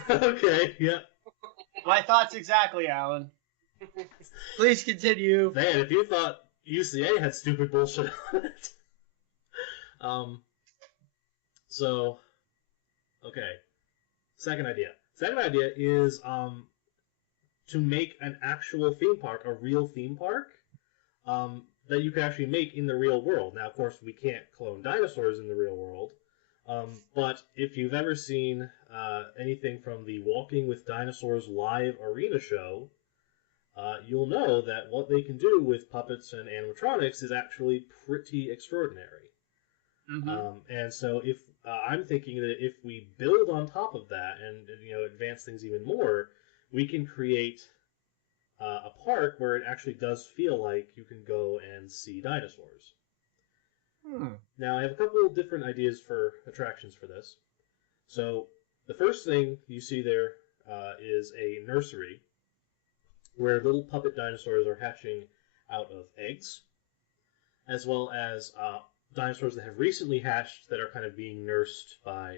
Okay, yeah. My thoughts exactly, Alan. Please continue. Man, if you thought UCA had stupid bullshit on it. Okay. Second idea. Second idea is to make an actual theme park, a real theme park, that you can actually make in the real world. Now, of course, we can't clone dinosaurs in the real world, but if you've ever seen anything from the Walking with Dinosaurs live arena show, you'll know that what they can do with puppets and animatronics is actually pretty extraordinary. Mm-hmm. And so if I'm thinking that if we build on top of that and advance things even more, we can create a park where it actually does feel like you can go and see dinosaurs. Now, I have a couple of different ideas for attractions for this. So, the first thing you see there is a nursery where little puppet dinosaurs are hatching out of eggs, as well as dinosaurs that have recently hatched that are kind of being nursed by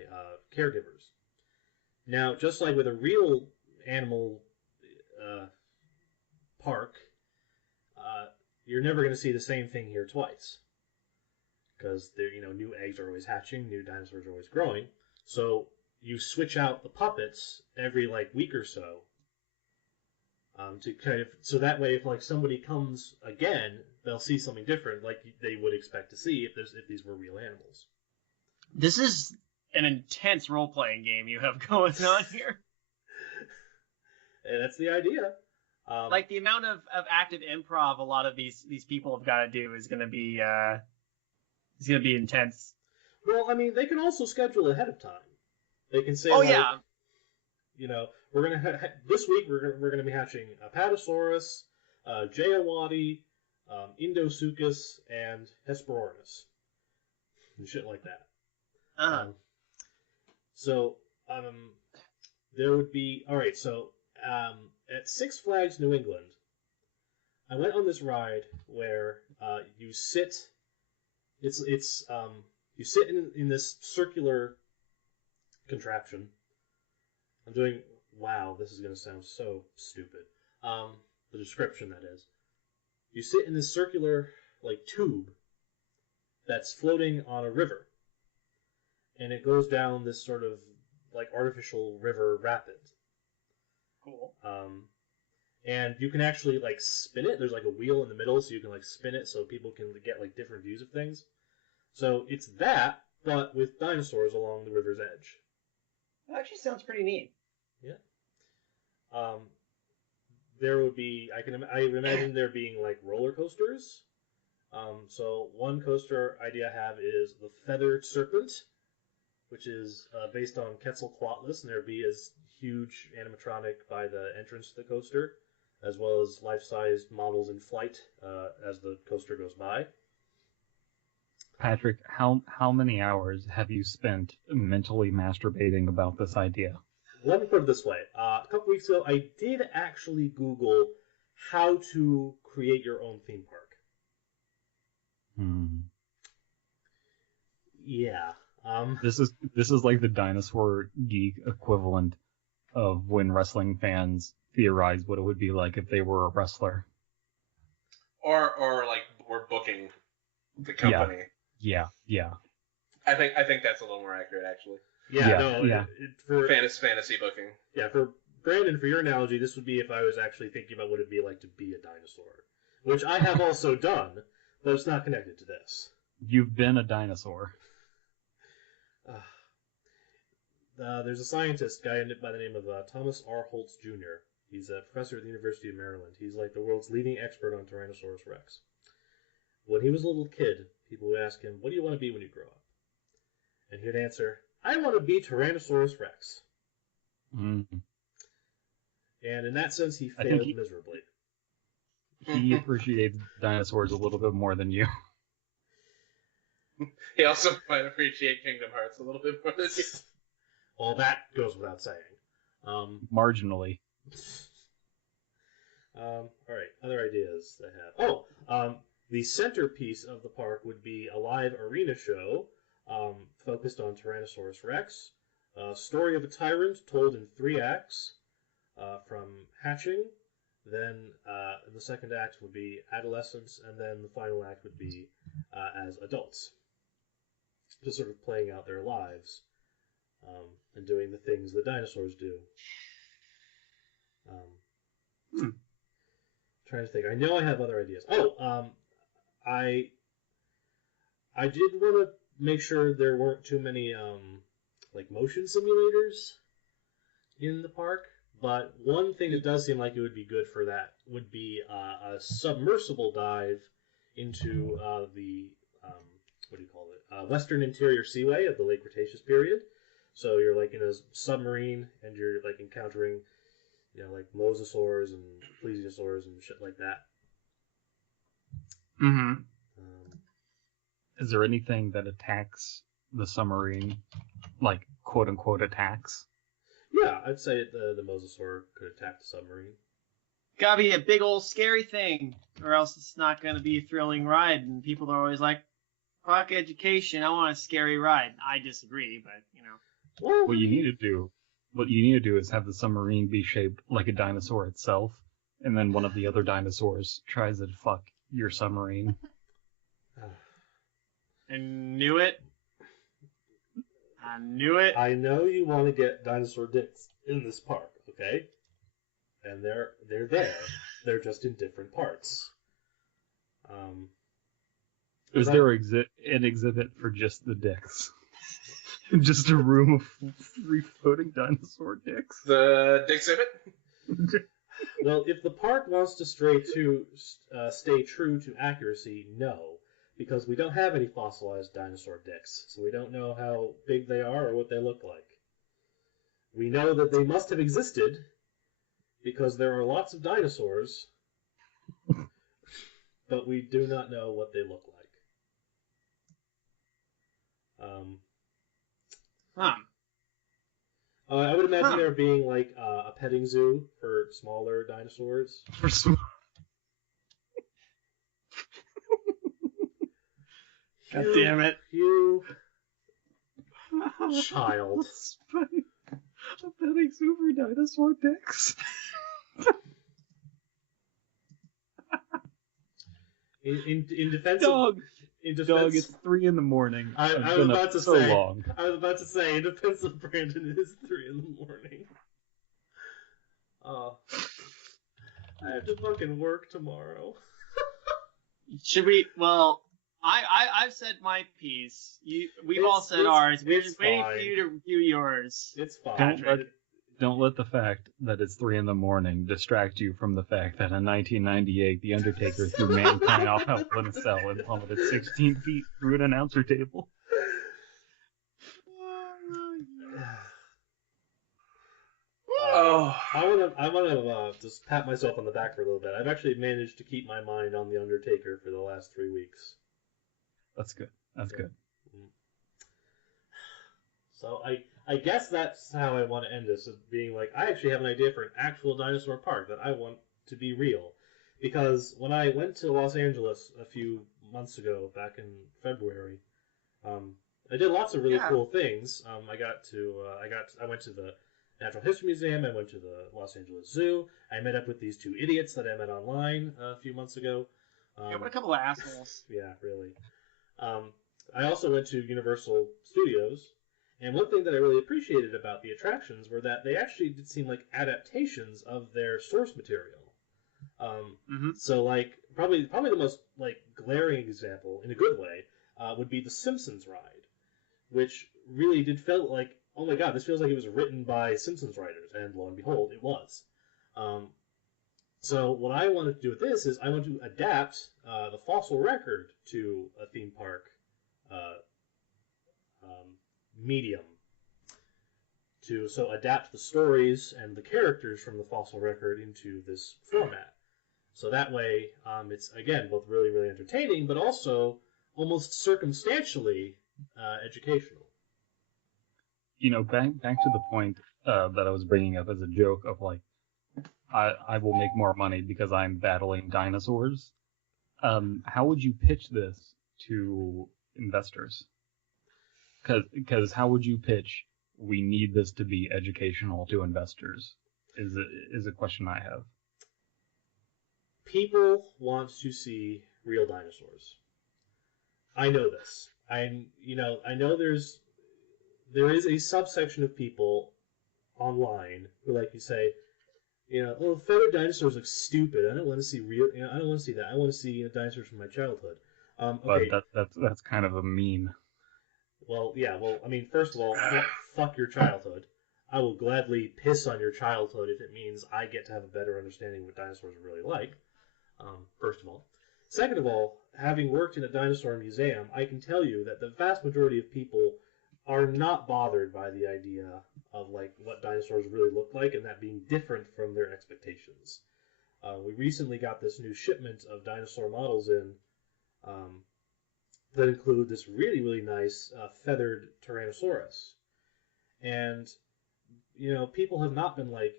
caregivers. Now, just like with a real animal park, you're never going to see the same thing here twice. Because new eggs are always hatching, new dinosaurs are always growing. So you switch out the puppets every week or so, to kind of so that way if somebody comes again, they'll see something different, like they would expect to see if these were real animals. This is an intense role-playing game you have going on here. And that's the idea. The amount of active improv a lot of these people have got to do is going to be intense. Well, I mean, they can also schedule ahead of time. They can say, we're gonna this week we're gonna be hatching Apatosaurus, Jayawati, Indosuchus, and Hesperornis, and shit like that. So there would be So at Six Flags New England, I went on this ride where you sit. You sit in this circular contraption. Wow, this is going to sound so stupid. The description, that is. You sit in this circular, tube that's floating on a river. And it goes down this sort of, artificial river rapid. Cool. And you can actually, spin it. There's, a wheel in the middle, so you can, spin it so people can get, different views of things. So it's that, but with dinosaurs along the river's edge. That actually sounds pretty neat. Yeah. There would be, I would imagine there being, roller coasters. So one coaster idea I have is the Feathered Serpent, which is based on Quetzalcoatlus, and there'd be a huge animatronic by the entrance to the coaster, as well as life-sized models in flight as the coaster goes by. Patrick, how many hours have you spent mentally masturbating about this idea? Let me put it this way. A couple weeks ago, I did actually Google how to create your own theme park. Yeah. This is like the dinosaur geek equivalent of when wrestling fans theorize what it would be like if they were a wrestler. Or we're booking the company. Yeah. I think that's a little more accurate, actually. For fantasy booking. Yeah, for Brandon, for your analogy, this would be if I was actually thinking about what it'd be like to be a dinosaur, which I have also done, but it's not connected to this. You've been a dinosaur. There's a scientist guy by the name of Thomas R. Holtz Jr. He's a professor at the University of Maryland. He's the world's leading expert on Tyrannosaurus Rex. When he was a little kid, people would ask him, "What do you want to be when you grow up?" And he'd answer, "I want to be Tyrannosaurus Rex." Mm-hmm. And in that sense, he failed miserably. He appreciates dinosaurs a little bit more than you. He also might appreciate Kingdom Hearts a little bit more than you. Well, that goes without saying. Marginally. All right, other ideas I have. The centerpiece of the park would be a live arena show focused on Tyrannosaurus Rex. Story of a tyrant told in 3 acts from hatching. Then the second act would be adolescence, and then the final act would be as adults. Just sort of playing out their lives and doing the things that dinosaurs do. Trying to think. I know I have other ideas. I did want to make sure there weren't too many motion simulators in the park. But one thing that does seem like it would be good for that would be a submersible dive into the Western Interior Seaway of the late Cretaceous period. So you're in a submarine and you're encountering mosasaurs and plesiosaurs and shit like that. Mm-hmm. Is there anything that attacks the submarine, quote unquote attacks? Yeah, I'd say the mosasaur could attack the submarine. Gotta be a big old scary thing, or else it's not gonna be a thrilling ride. And people are always like, "Fuck education, I want a scary ride." I disagree, but What you need to do is have the submarine be shaped like a dinosaur itself, and then one of the other dinosaurs tries to fuck your submarine. I knew it. I know you want to get dinosaur dicks in this park, okay? And they're there. They're just in different parts. Is there an exhibit for just the dicks? Just a room of free floating dinosaur dicks? The dick exhibit? Well, if the park wants to stay true to accuracy, no. Because we don't have any fossilized dinosaur dicks, so we don't know how big they are or what they look like. We know that they must have existed because there are lots of dinosaurs, but we do not know what they look like. I would imagine there being like a petting zoo for smaller dinosaurs. God damn it. You child. A petting zoo for dinosaur dicks. In defense Dog. of... Dog, it's 3 a.m. I was about to say, in defense of Brandon, it is 3 a.m. I have to fucking work tomorrow. Should we? Well, I've said my piece. We've all said ours. We're just waiting for you to review yours. It's fine. Don't let the fact that it's 3 a.m. distract you from the fact that in 1998, The Undertaker threw mankind off Hell in a Cell and plummeted 16 feet through an announcer table. I want to just pat myself on the back for a little bit. I've actually managed to keep my mind on The Undertaker for the last 3 weeks. That's good. That's good. So I guess that's how I want to end this, of being like, I actually have an idea for an actual dinosaur park that I want to be real. Because when I went to Los Angeles a few months ago, back in February, I did lots of really cool things. I went to the Natural History Museum, I went to the Los Angeles Zoo, I met up with these 2 idiots that I met online a few months ago. What a couple of assholes. Yeah, really. I also went to Universal Studios, and one thing that I really appreciated about the attractions were that they actually did seem like adaptations of their source material. So, like, probably the most like glaring example, in a good way, would be the Simpsons ride, which really did feel like, oh my god, this feels like it was written by Simpsons writers, and lo and behold, it was. So what I wanted to do with this is I want to adapt the fossil record to a theme park medium. So adapt the stories and the characters from the fossil record into this format. So that way, it's, again, both really, really entertaining, but also almost circumstantially educational. You know, back to the point that I was bringing up as a joke of, like, I will make more money because I'm battling dinosaurs. How would you pitch this to investors? Because how would you pitch, we need this to be educational to investors, is a question I have. People want to see real dinosaurs. I know this. I know there is a subsection of people online who like to say, well, feathered dinosaurs look stupid. I don't want to see real. I don't want to see that. I want to see dinosaurs from my childhood. Okay. But that's kind of a meme. Well, yeah. Well, I mean, first of all, fuck your childhood. I will gladly piss on your childhood if it means I get to have a better understanding of what dinosaurs are really like. First of all. Second of all, having worked in a dinosaur museum, I can tell you that the vast majority of people are not bothered by the idea of like what dinosaurs really look like and that being different from their expectations. We recently got this new shipment of dinosaur models in that include this really, really nice feathered Tyrannosaurus. And, people have not been like,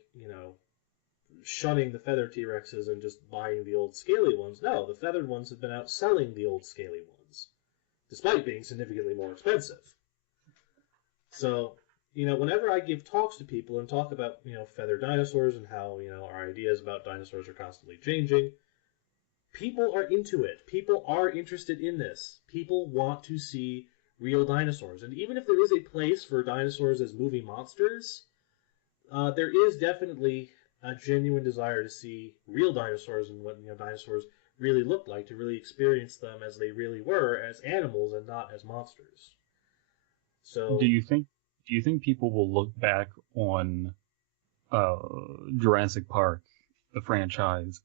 shunning the feathered T-Rexes and just buying the old scaly ones. No, the feathered ones have been outselling the old scaly ones, despite being significantly more expensive. So, whenever I give talks to people and talk about, feathered dinosaurs and how, our ideas about dinosaurs are constantly changing, people are into it. People are interested in this. People want to see real dinosaurs. And even if there is a place for dinosaurs as movie monsters, there is definitely a genuine desire to see real dinosaurs and what dinosaurs really looked like, to really experience them as they really were, as animals and not as monsters. So, do you think people will look back on Jurassic Park, the franchise,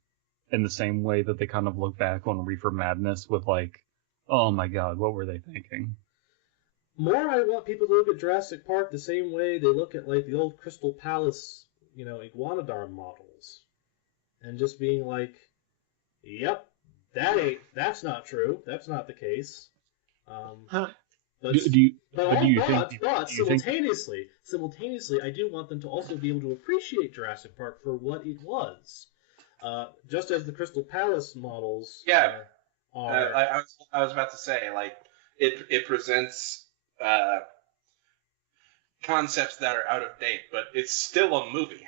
in the same way that they kind of look back on Reefer Madness with like, oh my god, what were they thinking? more I want people to look at Jurassic Park the same way they look at, like, the old Crystal Palace, Iguanodon models. And just being like, yep, that's not true. That's not the case. But simultaneously, I do want them to also be able to appreciate Jurassic Park for what it was. Just as the Crystal Palace models are... I was about to say, like, it presents concepts that are out of date, but it's still a movie.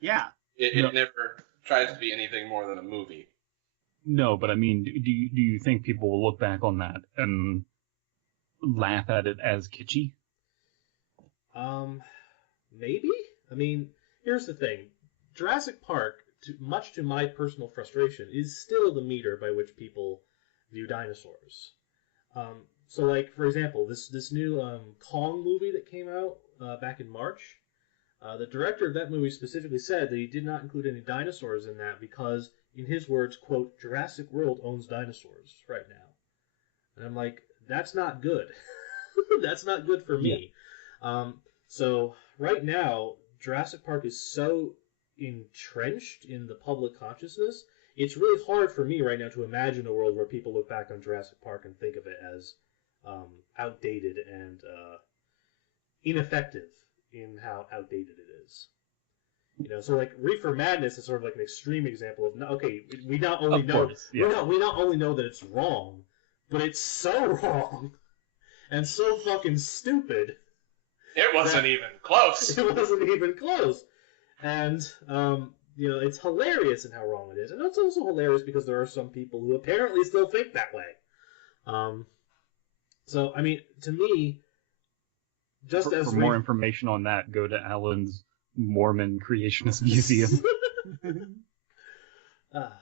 Yeah. It never tries to be anything more than a movie. No, but I mean, do you think people will look back on that and laugh at it as kitschy? Maybe? I mean, here's the thing. Jurassic Park, much to my personal frustration, is still the meter by which people view dinosaurs. So, like, for example, this new Kong movie that came out back in March, the director of that movie specifically said that he did not include any dinosaurs in that because, in his words, quote, Jurassic World owns dinosaurs right now. And I'm like, that's not good. That's not good for me. Yeah. So right now, Jurassic Park is so entrenched in the public consciousness, it's really hard for me right now to imagine a world where people look back on Jurassic Park and think of it as outdated and ineffective in how outdated it is. So like Reefer Madness is sort of like an extreme example of we not only know that it's wrong, but it's so wrong and so fucking stupid. It wasn't even close. It wasn't even close. And it's hilarious in how wrong it is. And it's also hilarious because there are some people who apparently still think that way. So, I mean, to me, for more information on that, go to Alan's Mormon Creationist Museum. But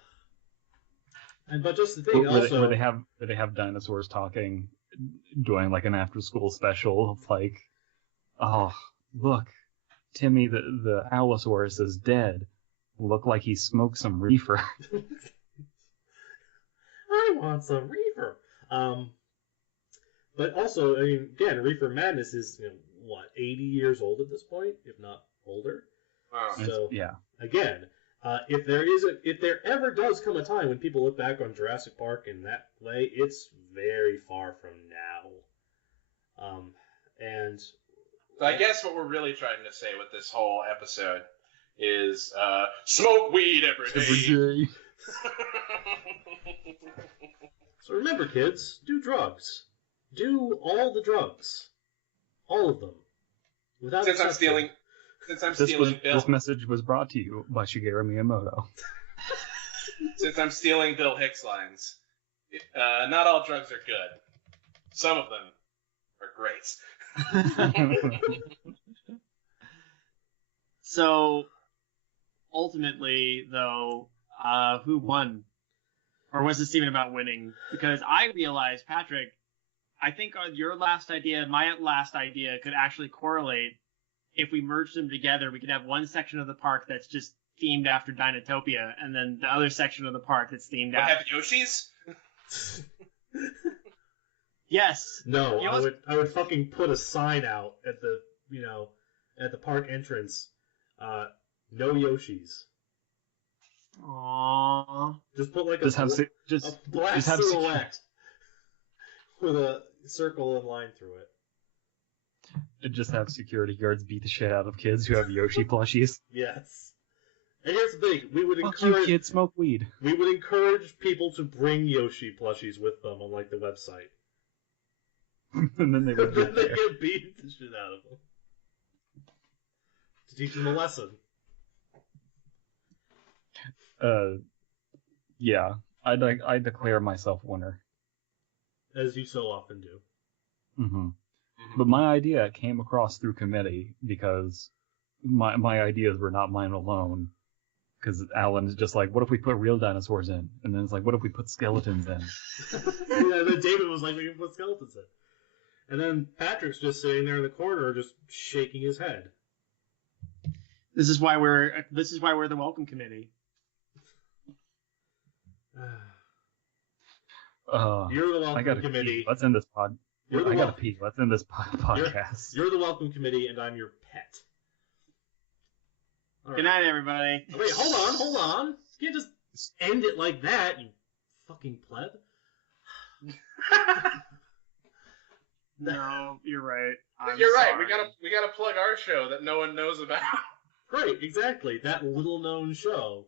just the thing, where they have dinosaurs talking, doing like an after-school special of like, oh, look, Timmy the Allosaurus is dead. Looked like he smoked some reefer. I want some reefer. But also, I mean, again, Reefer Madness is 80 years old at this point, if not older. So yeah. Again, if there ever does come a time when people look back on Jurassic Park in that way, it's very far from now. And so I guess what we're really trying to say with this whole episode is smoke weed every day. So remember, kids, do drugs. Do all the drugs. All of them. Without Since I'm stealing Bill. This message was brought to you by Shigeru Miyamoto. Since I'm stealing Bill Hicks lines, not all drugs are good. Some of them are great. So, ultimately, though, who won? Or was this even about winning? Because I realized, Patrick, I think your last idea, my last idea, could actually correlate. If we merged them together, we could have one section of the park that's just themed after Dinotopia, and then the other section of the park that's themed after... have Yoshis? Yes. No, I would fucking put a sign out at the, at the park entrance. No Yoshis. Aww. Just put like a black silhouette with a circle and line through it. Just have security guards beat the shit out of kids who have Yoshi plushies. Yes. And here's the thing, we would Fuck encourage you, kids, smoke weed. We would encourage people to bring Yoshi plushies with them on like the website. And then they would get beat the shit out of them. To teach them a lesson. Yeah. I declare myself winner. As you so often do. Mm-hmm. But my idea came across through committee because my ideas were not mine alone. Because Alan's just like, what if we put real dinosaurs in? And then it's like, what if we put skeletons in? Yeah, then David was like, we can put skeletons in. And then Patrick's just sitting there in the corner, just shaking his head. This is why we're the welcome committee. You're the welcome committee. Let's end this pod. I gotta pee. Let's end this podcast. You're the welcome committee, and I'm your pet. Right. Good night, everybody. Oh, wait, hold on. You can't just end it like that, you fucking pleb. No, you're right. You're right. We gotta plug our show that no one knows about. Right, exactly. That little-known show.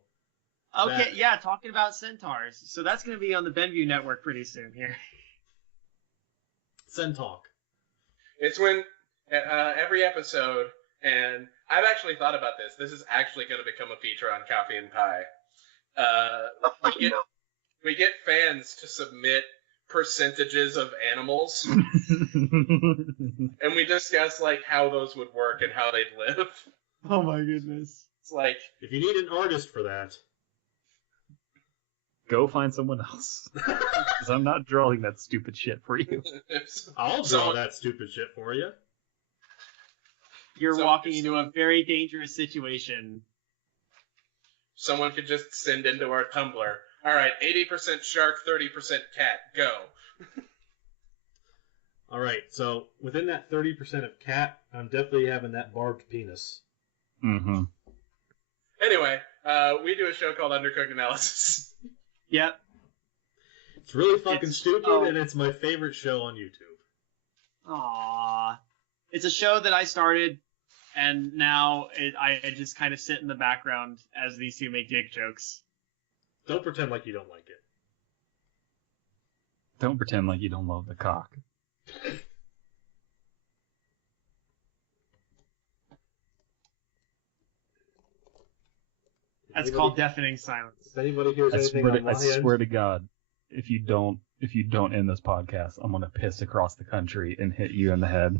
Okay, yeah, talking about centaurs. So that's going to be on the Benview Network pretty soon here. Centalk. It's when every episode, and I've actually thought about this. This is actually going to become a feature on Coffee and Pie. We get fans to submit percentages of animals, and we discuss like how those would work and how they'd live. Oh my goodness! It's like if you need an artist for that. Go find someone else. Because I'm not drawing that stupid shit for you. I'll draw that stupid shit for you. You're walking into a very dangerous situation. Someone could just send into our Tumblr. All right, 80% shark, 30% cat. Go. All right, so within that 30% of cat, I'm definitely having that barbed penis. Mm-hmm. Anyway, we do a show called Undercooked Analysis. Yep. It's really fucking stupid, and it's my favorite show on YouTube. Aww. It's a show that I started, and now I just kind of sit in the background as these two make dick jokes. Don't pretend like you don't like it. Don't pretend like you don't love the cock. That's called deafening silence. If anybody hears anything on my I swear to God, if you don't end this podcast, I'm gonna piss across the country and hit you in the head.